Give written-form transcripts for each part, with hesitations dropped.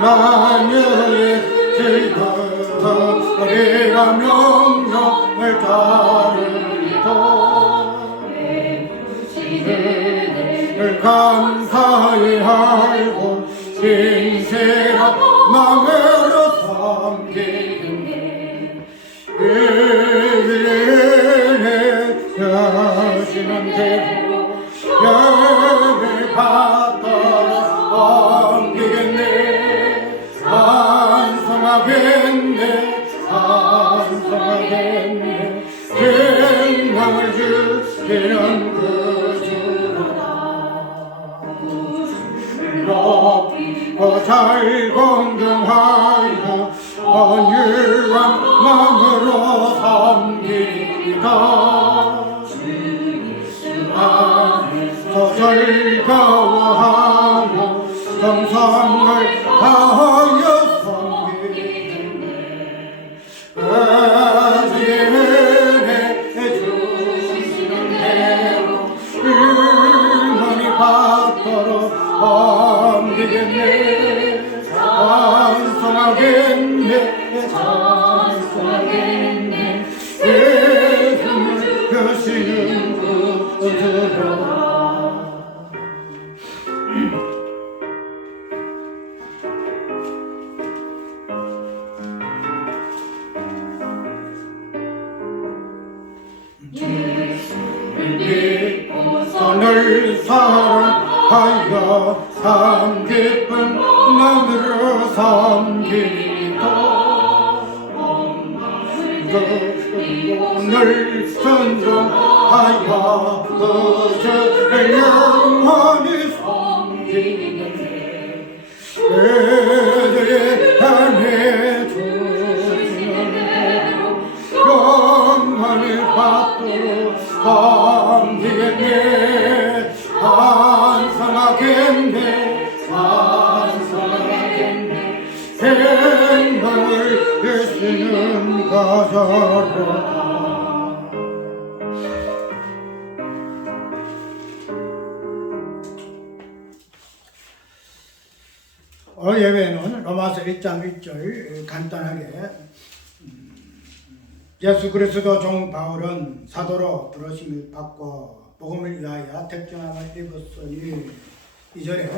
만유의 즐거움이라 명령을 따르리다. 늘 감사히 알고 신실한 마음으로 섬기는 의인의 자신은 대로 열을 받들어 옮기겠네. 찬송하겠네 생명을 주시는 그 주라. 높고 잘 건강하여 온유한 마음으로 섬기리다. 주 안에서 즐거워하며 정성을 다하여 섬기네. 은혜 주시는 대로 일만이 받도록 섬기겠네. 찬송하겠네 예수를 펴시는 그들아. 예수를 믿고 늘 사랑하여 참 기쁜 마음으로 섬기리다. 늘 순종하여 그 주를 영원히 섬기네. 그들의 안에 주시는 대로 영원히 받도록 섬기겠네. 찬송하겠네 생명을 주시는 가사라. 예배는 로마서 1장 1절 간단하게 예수 그리스도 종 바울은 사도로 부르심을 받고 복음을 위하여 택정함을 입었으니, 이절에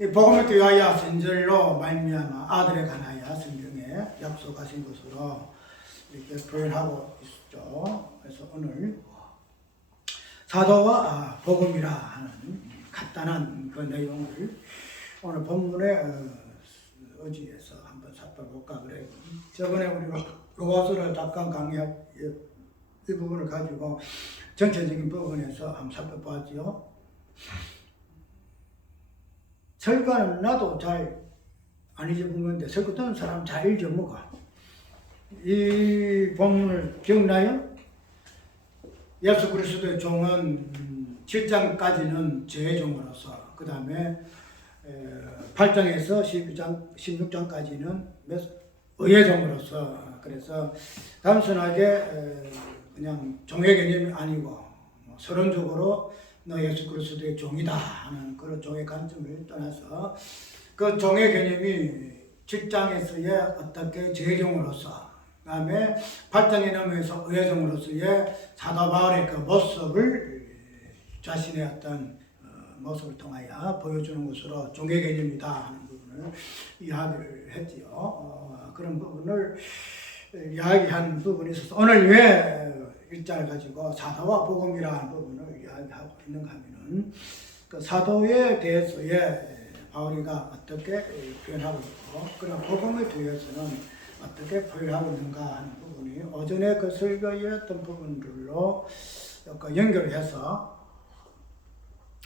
이 복음을 위하여 선절로 말미암아 아들에 관하여 성경에 약속하신 것으로 이렇게 표현하고 있죠. 그래서 오늘 사도와 복음이라 하는 간단한 그 내용을 오늘 본문의 의지에서 한번 살펴볼까 그래요. 저번에 우리가 로마서를 잠깐 강의할 이 부분을 가지고 전체적인 부분에서 한번 살펴봤죠. 설교는 나도 잘 안 잊어먹는데 설교 듣는 사람 잘 잊어먹어. 이 본문을 기억나요? 예수 그리스도의 종은 7장까지는 제종으로서, 그 다음에 8장에서 16장까지는 의예종으로서, 그래서 단순하게 그냥 종의 개념이 아니고 서론적으로 너 예수 그리스도의 종이다 하는 그런 종의 관점을 떠나서 그 종의 개념이 7장에서의 어떻게 제종으로서, 그 다음에 8장에 넘어서 의예종으로서의 사도 바울의 그 모습을 자신의 어떤 모습을 통하여 보여주는 것으로 종의 개념이다 하는 부분을 이야기를 했지요. 그런 부분을 이야기한 부분이 있어서 오늘 왜 일장을 가지고 사도와 복음이라는 부분을 이야기하고 있는가 하면은 그 사도에 대해서의 바울이가 어떻게 표현하고 있고, 그런 복음에 대해서는 어떻게 표현하고 있는가 하는 부분이 오전에 그 설교의 어떤 부분들로 연결해서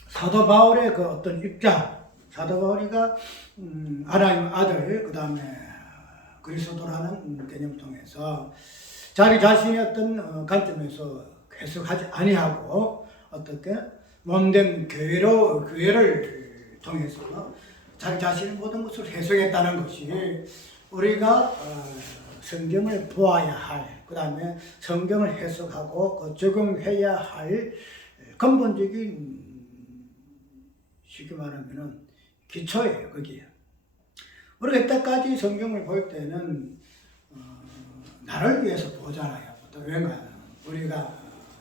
사도 바울의 그 어떤 입장, 사도 바울이가 하나님 아들, 그 다음에 그리스도라는 개념을 통해서 자기 자신의 어떤 관점에서 해석하지 아니하고 어떻게 몸된 교회를 통해서 자기 자신의 모든 것을 해석했다는 것이 우리가 성경을 보아야 할, 그 다음에 성경을 해석하고 그 적용해야 할 근본적인, 쉽게 말하면 기초예요. 거기에 우리가 이때까지 성경을 볼 때는 나를 위해서 보잖아요. 왜냐 우리가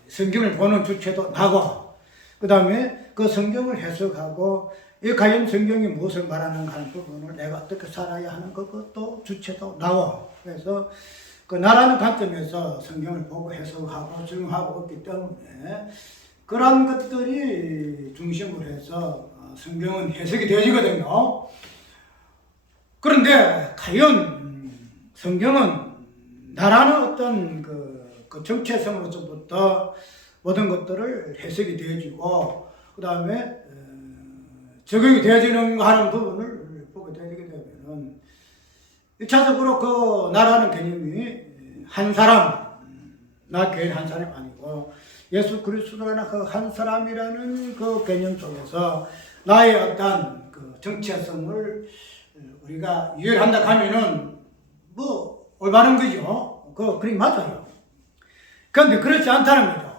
성경을 보는 주체도 나고 그 다음에 그 성경을 해석하고 이 과연 성경이 무엇을 말하는가 하는 부분을 내가 어떻게 살아야 하는 것도 주체도 나고 그래서 그 나라는 관점에서 성경을 보고 해석하고 적용하고 있기 때문에 그런 것들이 중심으로 해서 성경은 해석이 되어지거든요. 그런데 과연 성경은 나라는 어떤 그 정체성으로서부터 모든 것들을 해석이 되어지고 그 다음에 적용이 되어지는 하는 부분을 보게 되게 되면은 1차적으로 그 나라는 개념이 한 사람, 나 개인 한 사람이 아니고 예수 그리스도라는 그 한 사람이라는 그 개념 속에서 나의 어떤 그 정체성을 우리가 이해한다 하면은 뭐 올바른 거죠. 그게 맞아요. 그런데 그렇지 않다는 거죠.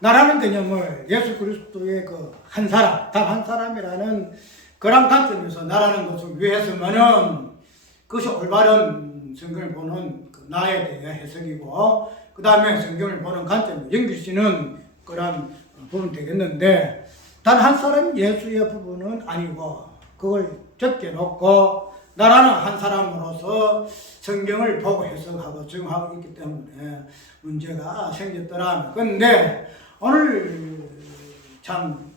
나라는 개념을 예수 그리스도의 그 한 사람, 단 한 사람이라는 그런 관점에서 나라는 것을 위해서면은 그것이 올바른 성경을 보는 그 나에 대한 해석이고 그 다음에 성경을 보는 관점을 연결시키는 그런 부분이 되겠는데 단 한 사람 예수의 부분은 아니고 그걸 적게놓고 나라는 한 사람으로서 성경을 보고 해석하고 적용하고 있기 때문에 문제가 생겼더라. 그런데 오늘 참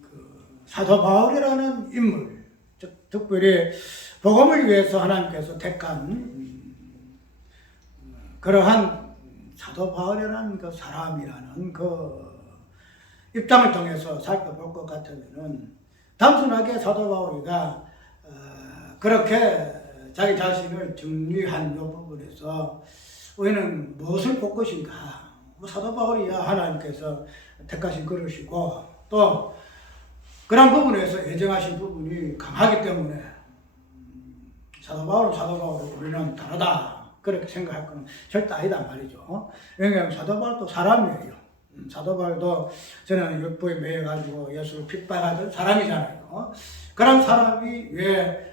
그 사도 바울이라는 인물, 특별히 복음을 위해서 하나님께서 택한 그러한 사도 바울이라는 그 사람이라는 그 입장을 통해서 살펴볼 것 같으면은 단순하게 사도 바울이가 그렇게 자기 자신을 정리한 이 부분에서 우리는 무엇을 볼 것인가? 사도 바울이야 하나님께서 택하신 그릇이고 또 그런 부분에서 예정하신 부분이 강하기 때문에 사도 바울은 우리는 다르다 그렇게 생각할 건 절대 아니다 말이죠. 왜냐하면 사도 바울도 사람이에요. 사도 바울도 저는 율법에 매여가지고 예수를 핍박하던 사람이잖아요. 그런 사람이 왜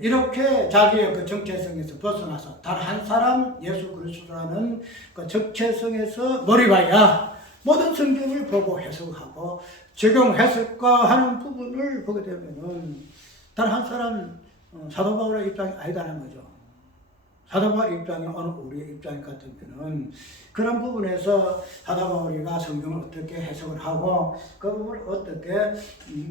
이렇게 자기의 그 정체성에서 벗어나서 단 한 사람 예수 그리스도라는 그 정체성에서 몰입하여 모든 성경을 보고 해석하고 적용 해석과 하는 부분을 보게 되면은 단 한 사람 사도 바울의 입장이 아니다는 거죠. 사도 바울의 입장이 어느 우리의 입장 같으면은 그런 부분에서 사도 바울이가 성경을 어떻게 해석을 하고 그 부분을 어떻게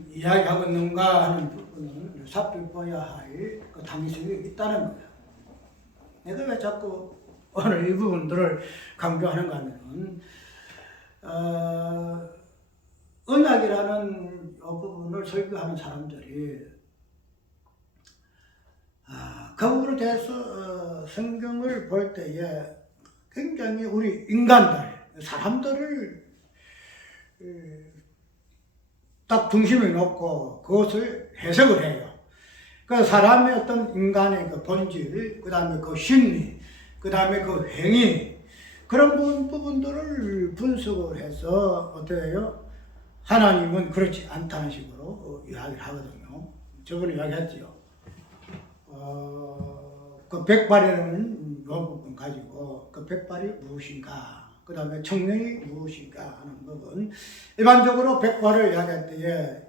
이야기하고 있는가 하는 부분을 살펴봐야 할 그 당위성이 있다는 거예요. 내가 왜 자꾸 오늘 이 부분들을 강조하는가 하면은 언약이라는 이 부분을 설교하는 사람들이 그 부분에 대해서 성경을 볼 때에 굉장히 우리 인간들, 사람들을 딱 중심에 놓고 그것을 해석을 해요. 그 사람의 어떤 인간의 그 본질, 그 다음에 그 심리, 그 다음에 그 행위, 그런 부분들을 분석을 해서 어떻게 해요? 하나님은 그렇지 않다는 식으로 이야기를 하거든요. 저번에 이야기했죠. 그 백발이라는 부분 가지고 그 백발이 무엇인가, 그 다음에 청년이 무엇인가 하는 부분. 일반적으로 백발을 이야기할 때에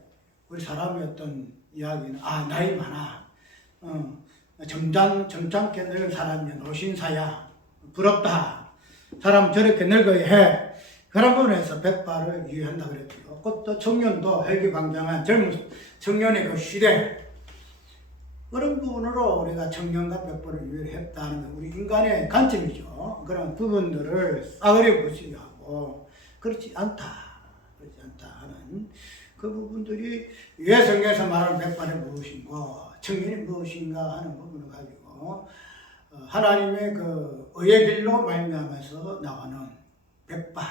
우리 사람의 어떤 이야기는 나이 많아, 점잖게 늙은 사람이야, 노신사야, 부럽다, 사람 저렇게 늙어야 해. 그런 부분에서 백발을 이해한다 그랬죠. 또 청년도 혈기방장한 젊은 청년의 그 시대, 그런 부분으로 우리가 청년과 백발을 이해했다는 게 우리 인간의 관점이죠. 그런 부분들을 싸그리 보시게 하고 그렇지 않다 하는 그 부분들이 왜 성경에서 말하는 백발이 무엇인고 청년이 무엇인가 하는 부분을 가지고 하나님의 그 의의 길로 말미암아서 나오는 백발,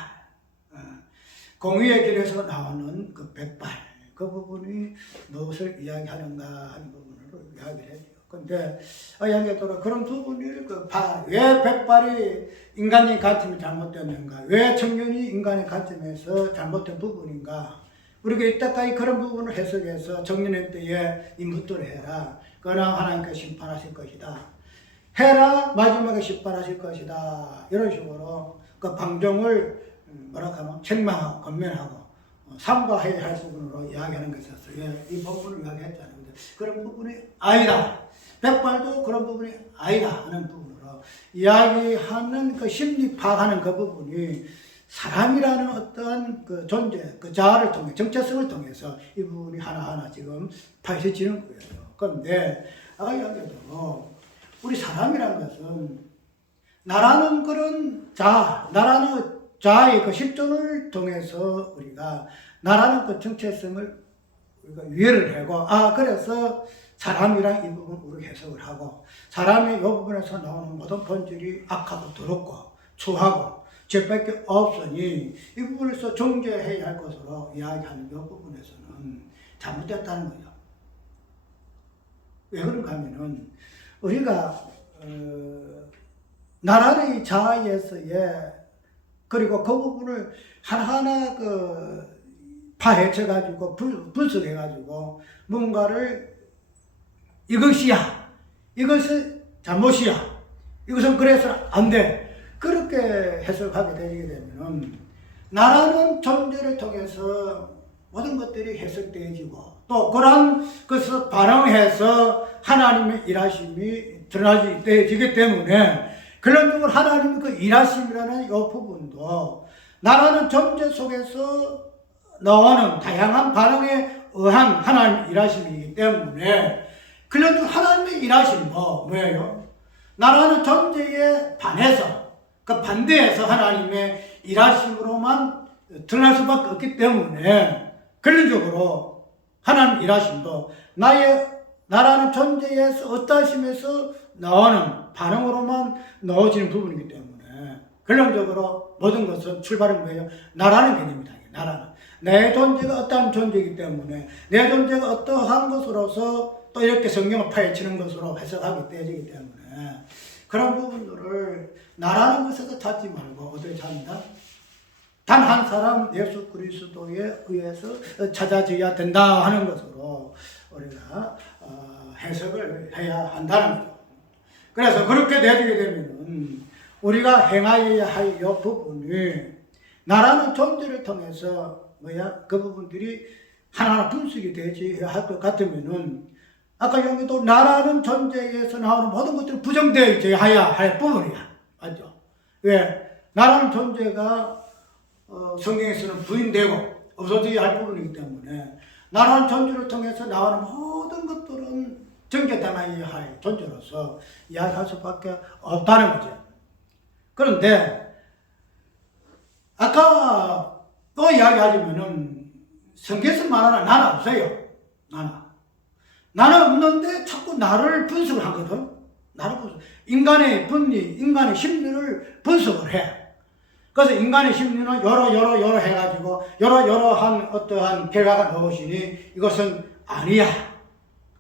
공의의 길에서 나오는 그 백발, 그 부분이 무엇을 이야기하는가 하는 부분을 이야기를 해요. 근데 이야기하더라 그런 부분을 왜 백발이 인간의 관점이 잘못됐는가, 왜 청년이 인간의 관점에서 잘못된 부분인가, 우리가 이때까지 그런 부분을 해석해서 청년의 때에 이 묻도록 해라, 그러나 하나님께서 심판하실 것이다. 해라 마지막에 심판하실 것이다. 이런 식으로 그 방종을 뭐라 하면 책망하고 권면하고 삼가해야 할 부분으로 이야기하는 것이었어요. 이 부분을 이야기했잖아요. 근데 그런 부분이 아니다. 백발도 그런 부분이 아니다 하는 부분으로 이야기하는 그 심리 파악하는 그 부분이 사람이라는 어떤 그 존재, 그 자아를 통해 정체성을 통해서 이 부분이 하나하나 지금 파헤쳐지는 거예요. 그런데 아까 이야기했던 우리 사람이라는 것은 나라는 그런 자아, 나라는 자아의 그 실존을 통해서 우리가 나라는 그 정체성을 우리가 이해를 하고, 그래서 사람이란 이 부분 우리가 해석을 하고, 사람의 이 부분에서 나오는 모든 본질이 악하고 더럽고 추하고 죄밖에 없으니 이 부분에서 정죄해야 할 것으로 이야기하는 이 부분에서는 잘못됐다는 거죠. 왜 그런가 하면은 우리가 나라의 자아에서의 그리고 그 부분을 하나하나 파헤쳐가지고 분석해가지고 뭔가를 이것이야, 이것은 잘못이야, 이것은 그래서는 안 돼. 그렇게 해석하게 되게 되면 나라는 존재를 통해서 모든 것들이 해석되어지고 또 그런 것을 반응해서 하나님의 일하심이 드러나지기 때문에 결론적으로 하나님의 그 일하심이라는 이 부분도 나라는 존재 속에서 나오는 다양한 반응에 의한 하나님의 일하심이기 때문에 결론적으로 하나님의 일하심도 뭐예요? 나라는 존재에 반해서 그 반대해서 하나님의 일하심으로만 드러날 수밖에 없기 때문에 결론적으로 하나님 일하심도 나라는 존재에서 어떠하심에서 나오는 반응으로만 나오지는 부분이기 때문에 결론적으로 모든 것은 출발은 뭐예요? 나라는 개념이다. 나라는 내 존재가 어떠한 존재이기 때문에 내 존재가 어떠한 것으로서 또 이렇게 성경을 파헤치는 것으로 해석하게 되어지기 때문에 그런 부분들을 나라는 것에서 찾지 말고 어떻게 찾는다? 단 한 사람 예수 그리스도에 의해서 찾아져야 된다 하는 것으로 우리가 해석을 해야 한다는 거죠. 그래서 그렇게 되게 되면 우리가 행하여야 할 이 부분이 나라는 존재를 통해서 그 부분들이 하나하나 분석이 되지 할 것 같으면은 아까 여기도 나라는 존재에서 나오는 모든 것들이 부정되어야 할 부분이야. 맞죠? 왜? 나라는 존재가 성경에서는 부인되고 없어져야 할 부분이기 때문에 나라는 존재를 통해서 나오는 모든 것들은 정죄당해야 할 존재로서 이야기할 수밖에 없다는 거죠. 그런데 아까 또 이야기하자면은 성경에서 말하는 나는 없어요. 나는 없는데 자꾸 나를 분석을 하거든. 나를 분석. 인간의 분리, 인간의 심리를 분석을 해. 그래서 인간의 심리는 여러 해가지고 여러한 어떠한 결과가 나오시니 이것은 아니야.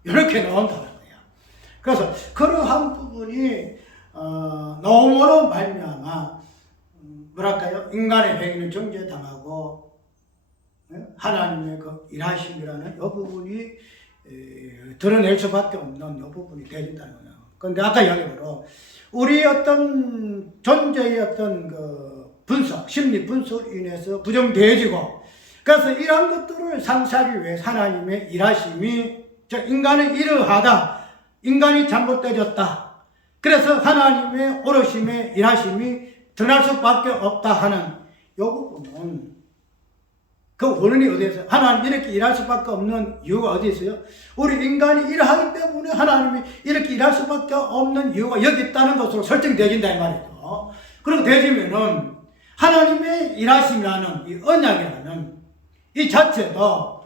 이렇게 나온다는 거야. 그래서 그러한 부분이 너무로 말미암아 뭐랄까요? 인간의 행위는 정죄당하고 하나님의 그 일하심이라는 이 부분이 드러낼 수밖에 없는 이 부분이 되어진다는 거예요. 그런데 아까 이야기대로 우리 어떤 존재의 어떤 그 분석, 심리 분석으로 인해서 부정되어지고 그래서 이러한 것들을 상쇄하기 위해 하나님의 일하심이 인간의 이러하다, 인간이 잘못되어졌다. 그래서 하나님의 오르심의 일하심이 드러날 수밖에 없다 하는 이 부분은 그 원인이 어디에서 하나님 이렇게 일할 수밖에 없는 이유가 어디 있어요? 우리 인간이 일하기 때문에 하나님이 이렇게 일할 수밖에 없는 이유가 여기 있다는 것으로 설정되어진다 이 말이죠. 그렇게 되어지면은 하나님의 일하심이라는 이 언약이라는 이 자체도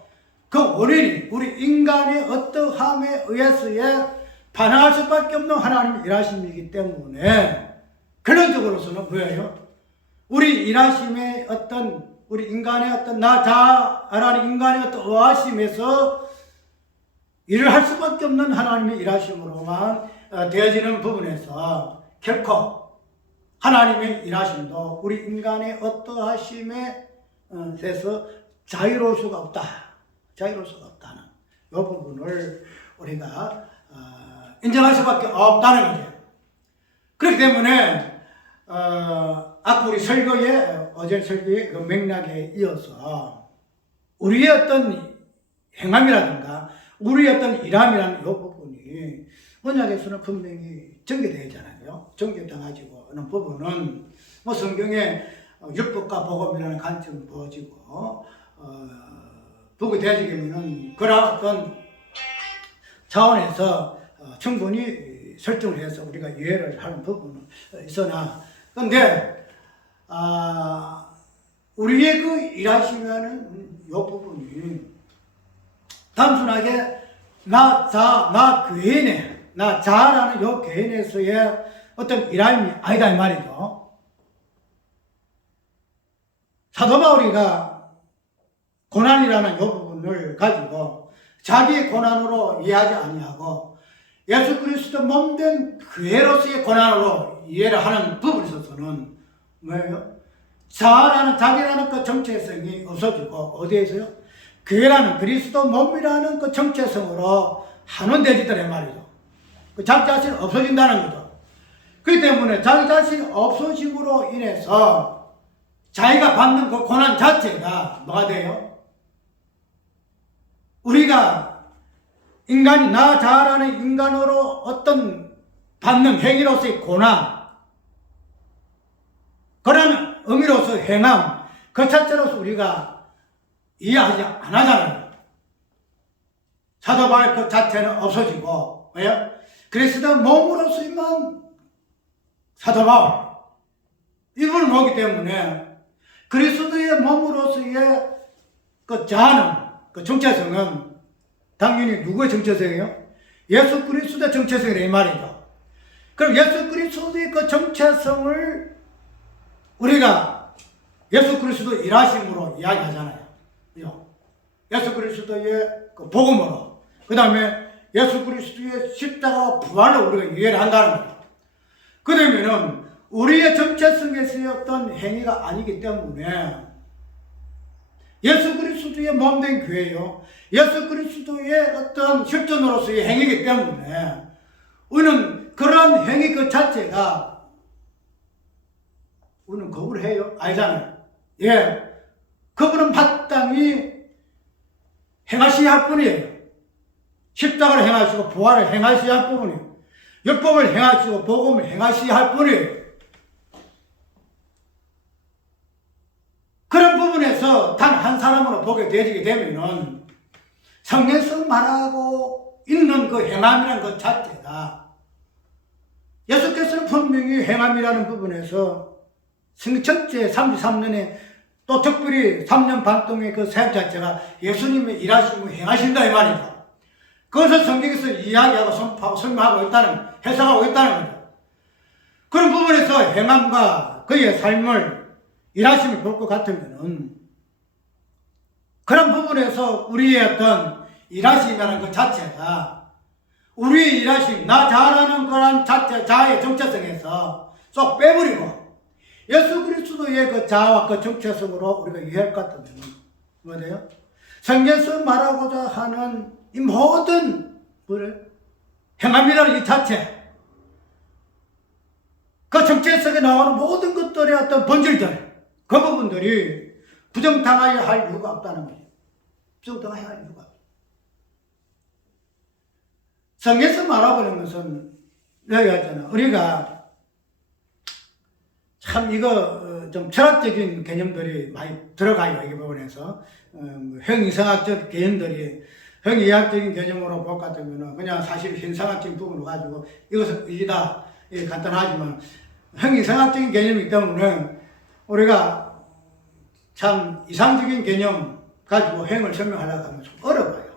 그 원인이 우리 인간의 어떠함에 의해서의 반응할 수밖에 없는 하나님의 일하심이기 때문에 결론적으로서는 뭐예요? 우리 일하심의 어떤 우리 인간의 어떤 나 자아라는 인간의 어떤 의하심에서 일을 할 수밖에 없는 하나님의 일하심으로만 되어지는 부분에서 결코 하나님의 일하심도 우리 인간의 어떠하심에 대해서 자유로울 수가 없다. 자유로울 수가 없다는 이 부분을 우리가 인정할 수밖에 없다는 거죠. 그렇기 때문에 아까 우리 설교에 어제 설교의 그 맥락에 이어서 우리의 어떤 행함이라든가 우리의 어떤 일함이라는 이 부분이 언약에서는 분명히 전개되어 있잖아요. 전개당하지고 하는 부분은 뭐 성경에 율법과 복음이라는 관점을 보여지고 보게 되어지면은 그런 어떤 차원에서 충분히 설정을 해서 우리가 이해를 하는 부분은 있으나 근데 우리의 그 일하시면은 이 부분이 단순하게 나 개인의 나 자라는 요 개인에서의 어떤 일함이 아니다 이 말이죠. 사도 바울이가 고난이라는 요 부분을 가지고 자기의 고난으로 이해하지 아니하고 예수 그리스도 몸된 교회로서의 고난으로 이해를 하는 부분에 있어서는 뭐예요? 자기라는 그 정체성이 없어지고 어디에서요? 교회라는 그리스도 몸이라는 그 정체성으로 한원되지더라 말이죠. 그 자기 자신이 없어진다는 거죠. 그렇기 때문에 자기 자신이 없어짐으로 인해서 자기가 받는 그 고난 자체가 뭐가 돼요? 우리가 인간이 나 자라는 인간으로 어떤 받는 행위로서의 고난, 그러는 의미로서 행함, 그 자체로서 우리가 이해하지 안 하잖아요. 사도 바울 그 자체는 없어지고, 왜요? 그리스도 몸으로서만 사도 바울, 이분을 보기 때문에 그리스도의 몸으로서의 그 자아는, 그 정체성은 당연히 누구의 정체성이에요? 예수 그리스도의 정체성이라 이 말이죠. 그럼 예수 그리스도의 그 정체성을 우리가 예수 그리스도 일하심으로 이야기하잖아요. 예수 그리스도의 그 복음으로, 그 다음에 예수 그리스도의 십자가 부활로 우리가 이해를 한다는 거죠. 그러면은 우리의 정체성에서의 어떤 행위가 아니기 때문에 예수 그리스도의 몸된 교회요, 예수 그리스도의 어떤 실존으로서의 행위이기 때문에 우리는 그런 행위 그 자체가 우리는 거부를 해요? 아니잖아요. 예. 그분은 마땅히 행하셔야 할 뿐이에요. 십자가를 행하시고 부활을 행하셔야 할 뿐이에요. 율법을 행하시고 복음을 행하셔야 할 뿐이에요. 그런 부분에서 단 한 사람으로 보게 되게 되면은 성경에서 말하고 있는 그 행함이라는 것 자체가 예수께서는 분명히 행함이라는 부분에서 성경 전체 33년에 또 특별히 3년 반 동안의 그 사역 자체가 예수님의 일하시고 행하신다 이 말이죠. 그것을 성경에서 이야기하고 선포하고 설명하고 있다는, 해석하고 있다는 거죠. 그런 부분에서 행함과 그의 삶을 일하심을 볼 것 같으면은 그런 부분에서 우리의 어떤 일하심이라는 것 자체가 우리의 일하심, 나 자라는 거란 자체, 자아의 정체성에서 쏙 빼버리고 예수 그리스도의 그 자아와 그 정체성으로 우리가 이해할 것 같으면 뭐예요? 성경에서 말하고자 하는 이 모든 행함이라는 이 자체, 그 정체성에 나오는 모든 것들의 어떤 본질들, 그 부분들이 부정당해야 할 이유가 없다는 거예요. 부정당해야 할 이유가 없다. 성경에서 말하고는 것은 여기 하잖아. 우리가 참 이거 좀 철학적인 개념들이 많이 들어가요. 이 부분에서 형이성학적 개념들이 형이학적인 개념으로 볼 것 같으면 그냥 사실 현상학적인 부분을 가지고 이것은 이다 간단하지만 형이성학적인 개념이기 때문에 우리가 참 이상적인 개념 가지고 행을 설명하려고 하면 좀 어려워요.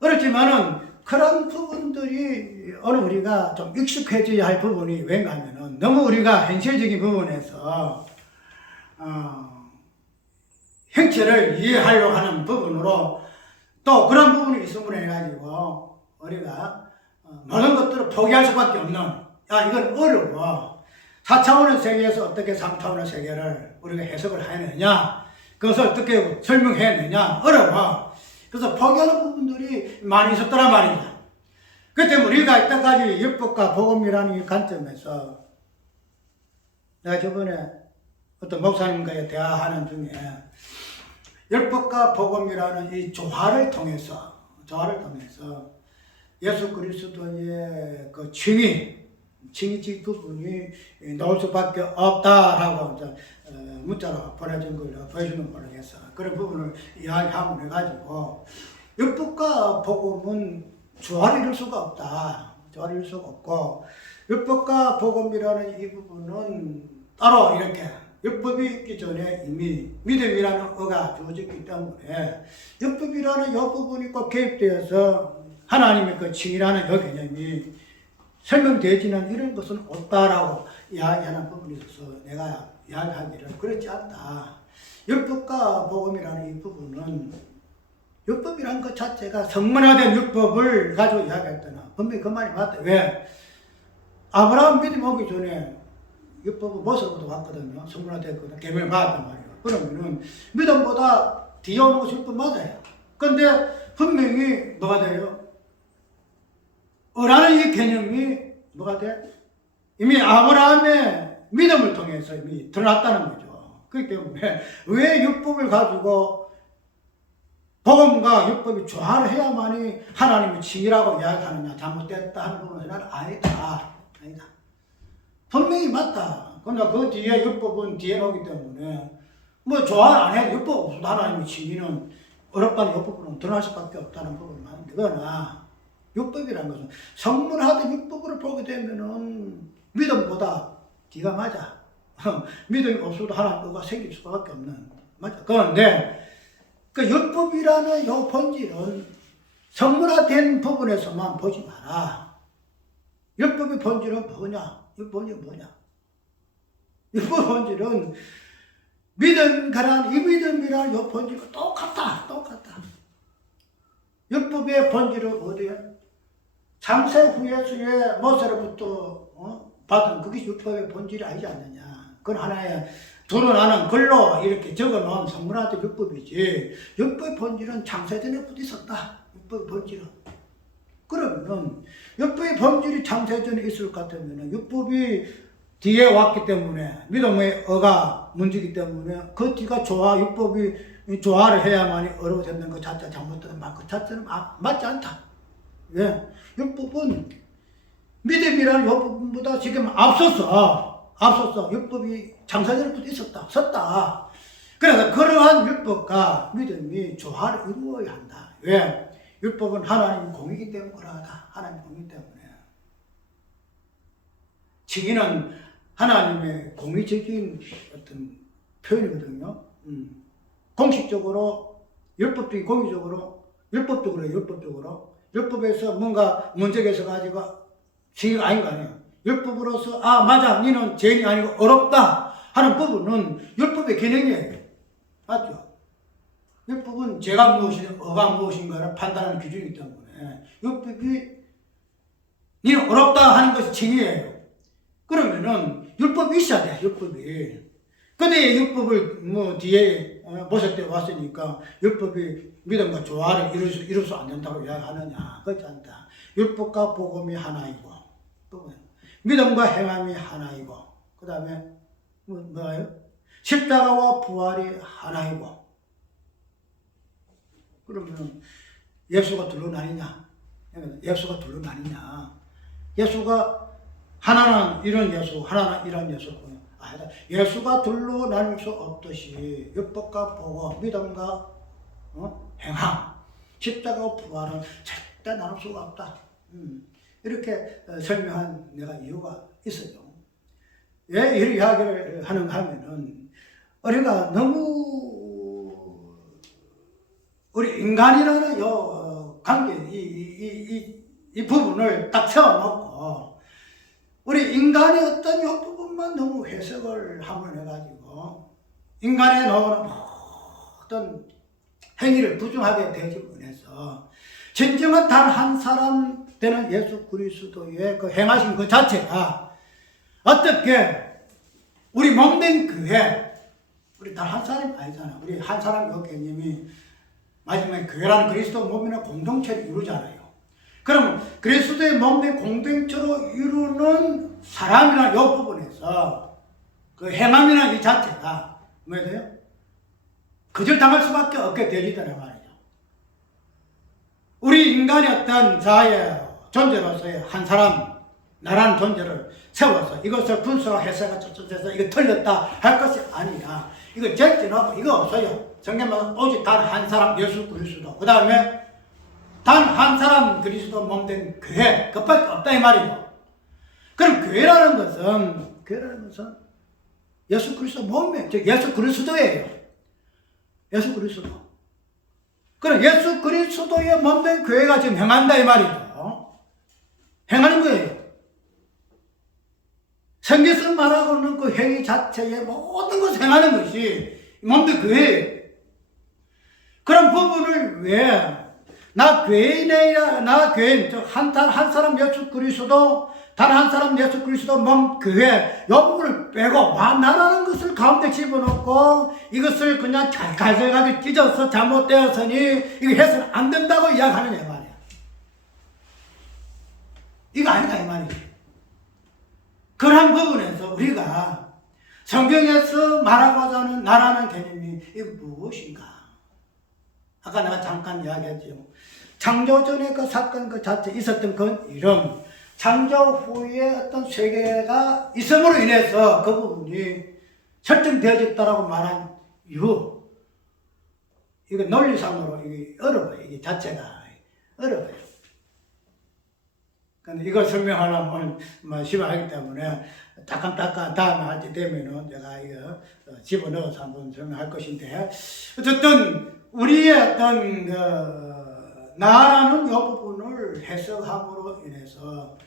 어렵지만은 그런 부분들이 오늘 우리가 좀 익숙해져야 할 부분이 왠가 하면은 너무 우리가 현실적인 부분에서 형체를 이해하려고 하는 부분으로 또 그런 부분이 있음으로 해가지고 우리가 모든 것들을 포기할 수밖에 없는, 이건 어려워. 4차원의 세계에서 어떻게 3차원의 세계를 우리가 해석을 해내느냐, 그것을 어떻게 설명해내느냐, 어려워. 그래서 포기하는 부분들이 많이 있었더란 말입니다. 그 때문에 우리가 이때까지 율법과 복음이라는 이 관점에서 내가 저번에 어떤 목사님과의 대화하는 중에 율법과 복음이라는 이 조화를 통해서 예수 그리스도의 그 칭의직 부분이 나올 수밖에 없다라고 문자로 보내준 걸 보여주면 모르겠어. 그런 부분을 이야기하면 해가지고 율법과 복음은 조화를 이룰 수가 없다. 조화를 이룰 수가 없고 율법과 복음이라는 이 부분은 따로 이렇게 율법이 있기 전에 이미 믿음이라는 어가 주어졌기 때문에 율법이라는 이 부분이 꼭 개입되어서 하나님의 그 칭이라는 이 개념이 설명되지는 이런 것은 없다라고 이야기하는 부분이 있어서 내가 이야기하기를 그렇지 않다. 율법과 복음이라는 이 부분은 율법이라는 것 자체가 성문화된 율법을 가지고 이야기했더나 분명히 그 말이 맞다. 왜? 아브라함 믿음 오기 전에 율법은 모세로부터 왔거든요. 성문화됐거든. 계명을 받았단 말이에요. 그러면은 믿음보다 뒤에 오는 것이 율법 맞아요. 근데 분명히 뭐가 돼요? 어라는 이 개념이 뭐가 돼? 이미 아브라함의 믿음을 통해서 이미 드러났다는 거죠. 그렇기 때문에 왜 율법을 가지고 복음과 율법이 조화를 해야만이 하나님의 칭이라고 이야기하느냐, 잘못됐다 하는 부분은 나는 아니다. 분명히 맞다. 그러나 그 뒤에 율법은 뒤에 오기 때문에 뭐 조화 안 해도 율법 없어도 하나님의 칭의는 어렵다는 율법으로는 드러날 수밖에 없다는 부분을 말하는데, 그러나 율법이라는 것은 성문화된 율법으로 보게 되면은 믿음보다 뒤가 맞아. 믿음이 없어도 하나님과 생길 수밖에 없는, 맞아. 그런데 그 율법이라는 이 본질은 성문화된 부분에서만 보지 마라. 율법의 본질은 뭐냐? 율법이 뭐냐? 율법 본질은 믿음가란 이 믿음이라는 이 본질과 똑같다. 율법의 본질은 어디야? 창세 후에 수에 모세로부터 받은 그게 율법의 본질이 아니지 않느냐. 그건 하나의 드러나는 글로 이렇게 적어놓은 성문화된 율법이지. 율법의 본질은 창세전에부터 있었다. 율법의 본질은. 그러면은 율법의 본질이 창세전에 있을 것 같으면 율법이 뒤에 왔기 때문에 믿음의 어가 문제이기 때문에 그 뒤가 율법이 조화를 해야만이 어려워진다는 것 자체가 잘못된 말, 그 자체는 맞지 않다. 왜? 율법은 믿음이라는 율법보다 지금 앞서서 율법이 창세전부터 섰다. 그래서 그러한 율법과 믿음이 조화를 이루어야 한다. 왜? 율법은 하나님 공이기 때문에 그러하다. 하나님 공이기 때문에. 칭의는 하나님의 공의적인 어떤 표현이거든요. 공식적으로, 율법적인 공의적으로, 율법에서 뭔가 문제가 있어가지고 칭의가 아닌 거 아니에요. 율법으로서, 맞아, 너는 죄인이 아니고 어렵다 하는 부분은 율법의 개념이에요. 맞죠? 율법은 죄가 무엇이든 어가 무엇인가를 판단하는 기준이기 때문에 율법이 너는 어렵다 하는 것이 칭의예요. 그러면은 율법이 있어야 돼, 율법이. 근데 율법을 뒤에 모세 때 왔으니까 율법이 믿음과 조화를 이룰 수 안 된다고 이야기하느냐? 그렇지 않다. 율법과 복음이 하나이고, 믿음과 행함이 하나이고, 그 다음에 뭐예요? 십자가와 부활이 하나이고. 그러면 예수가 둘로 나뉘냐? 예수가 하나는 이런 예수, 하나는 이런 예수. 예수가 둘로 나눌 수 없듯이 율법과 복음, 믿음과 행함, 십자가와 부활은 절대 나눌 수가 없다. 이렇게 설명한 내가 이유가 있어요. 왜 이런 이야기를 하는가 하면은 우리가 너무 우리 인간이라는 요 관계, 이 부분을 딱 세워놓고 우리 인간의 어떤 요 부분만 너무 해석을 하면 해가지고 인간의 나오는 모든 행위를 부정하게 되지 못해서 진정한 단 한 사람 되는 예수 그리스도의 그 행하신 그 자체가 어떻게 우리 몸된 교회, 우리 단 한 사람이 아니잖아. 우리 한 사람 요 개념이 마지막에 교회라는 그리스도 몸이나 공동체를 이루잖아요. 그럼 그리스도의 몸의 공동체로 이루는 사람이나 이 부분에서 그 행함이나 이 자체가 뭐야 돼요? 거절당할 수밖에 없게 되리더라 말이죠. 우리 인간의 어떤 자아의 존재로서의 한 사람, 나라는 존재를 세워서 이것을 분수로 해석해서 쫓아서 이거 틀렸다 할 것이 아니라 이거 절대로 이거 없어요. 성경은 오직 단 한 사람 예수 그리스도, 그 다음에 단 한 사람 그리스도 몸된 교회, 그밖에 없다 이 말이죠. 그럼 교회라는 것은 예수 그리스도 몸이에요. 즉 예수 그리스도예요. 예수 그리스도. 그럼 예수 그리스도의 몸된 교회가 지금 행한다 이 말이죠. 행하는 거예요. 성경에서 말하고 있는 그 행위 자체의 모든 것을 행하는 것이 몸된 교회예요. 그런 부분을 왜 나 교인이라 나 교인 한 사람 예수 그리스도 단 한 사람 예수 그리스도 몸 교회 이 부분을 빼고 나라는 것을 가운데 집어넣고 이것을 그냥 갈갈하게 찢어서 잘못되었으니 이거 해서는 안 된다고 이야기하느냐 이 말이야. 이거 아니다 이 말이지. 그런 부분에서 우리가 성경에서 말하고자 하는 나라는 개념이 이게 무엇인가? 아까 내가 잠깐 이야기했죠. 창조전의 그 사건 그 자체 있었던 그 이름, 창조 후에 어떤 세계가 있음으로 인해서 그 부분이 설정되어졌다라고 말한 이유, 이거 논리상으로 이게 어려워요. 이게 자체가 어려워요. 근데 이걸 설명하려면 심하기 때문에 따끔따끔 다음에 할 때 되면은 제가 이거 집어넣어서 한번 설명할 것인데, 어쨌든 우리의 어떤 나라는 이 부분을 해석함으로 인해서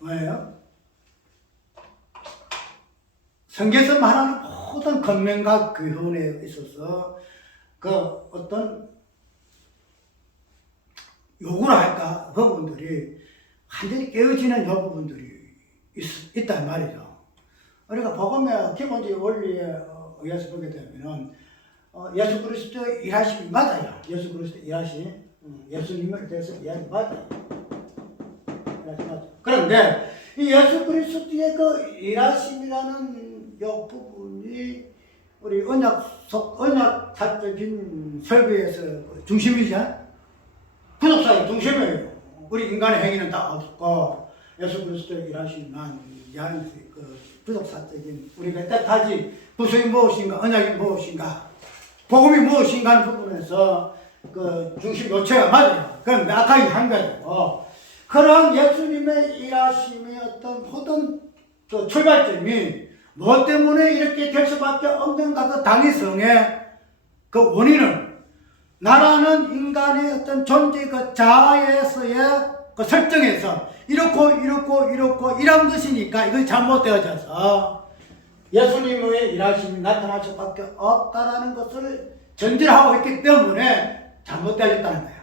뭐예요? 성경에서 말하는 모든 권면과 교훈에 있어서 그 어떤 요구를 할까 그 부분들이 완전히 깨어지는 이 부분들이 있단 말이죠. 우리가 복음의 기본적인 원리에 의해서 보게 되면은 예수 그리스도의 일하심이 맞아요. 예수 그리스도의 일하심, 예수님을 대해서 이야기 맞아요. 그런데 이 예수 그리스도의 그 일하심이라는 이 부분이 우리 언약사적인 설교에서 중심이죠. 구속사의 중심이에요. 우리 인간의 행위는 다 없고 예수 그리스도의 일하심만 이해하는 그 구속사적인 우리가 때까지 구속이 무엇인가, 언약이 무엇인가, 복음이 무엇인가 하는 부분에서 그 중심 요체가 맞아요. 그건 아까 한 거예요. 그러한 예수님의 일하심의 어떤 모든 그 출발점이 뭐 때문에 이렇게 될 수밖에 없는가 그 당위성의 그 원인은 나라는 인간의 어떤 존재 그 자아에서의 그 설정에서 이렇고 이런 것이니까 이것이 잘못되어져서 예수님의 일하심이 나타날 수밖에 없다라는 것을 전제를 하고 있기 때문에 잘못되어졌다는 거야.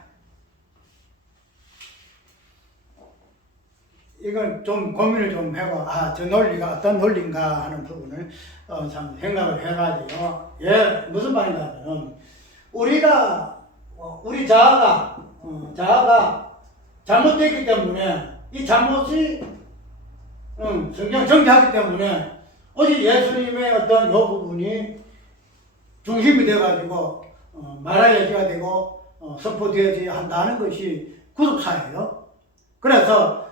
이건 좀 고민을 좀 해고, 저 논리가 어떤 논리인가 하는 부분을 참 생각을 해가지고, 무슨 말인가 하면, 우리 자아가 잘못됐기 때문에, 이 잘못이, 성경 정죄하기 때문에, 오직 예수님의 어떤 요 부분이 중심이 되어가지고, 말하여져야 되고, 선포되어져야 한다는 것이 구속사예요. 그래서,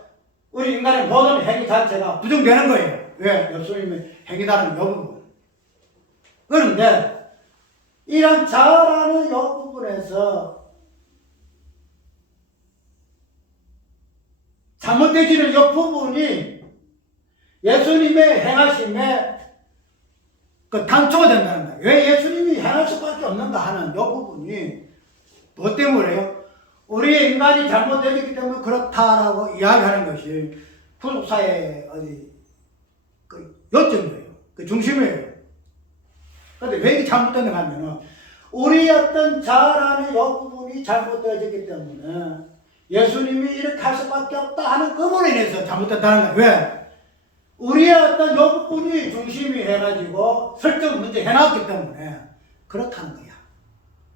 우리 인간의 모든 행위 자체가 부정되는 거예요. 왜? 예수님의 행위다는 요 부분. 그런데, 이런 자아라는 요 부분에서 잘못되지는 요 부분이 예수님의 행하심에 그 단초가 된다는 거예요. 왜 예수님이 행할 수밖에 없는가 하는 요 부분이 뭐 때문에요? 우리의 인간이 잘못되었기 때문에 그렇다라고 이야기하는 것이 구속사의 그 요점이에요. 그 중심이에요. 그런데 왜 이게 잘못됐는가 하면은 우리 어떤 자아라는 요 부분이 잘못되어졌기 때문에 예수님이 이렇게 할 수밖에 없다 하는 그분에 인해서 잘못됐다는 거예요. 왜? 우리의 어떤 요 부분이 중심이 해가지고 설정 문제 해놨기 때문에 그렇다는 거야.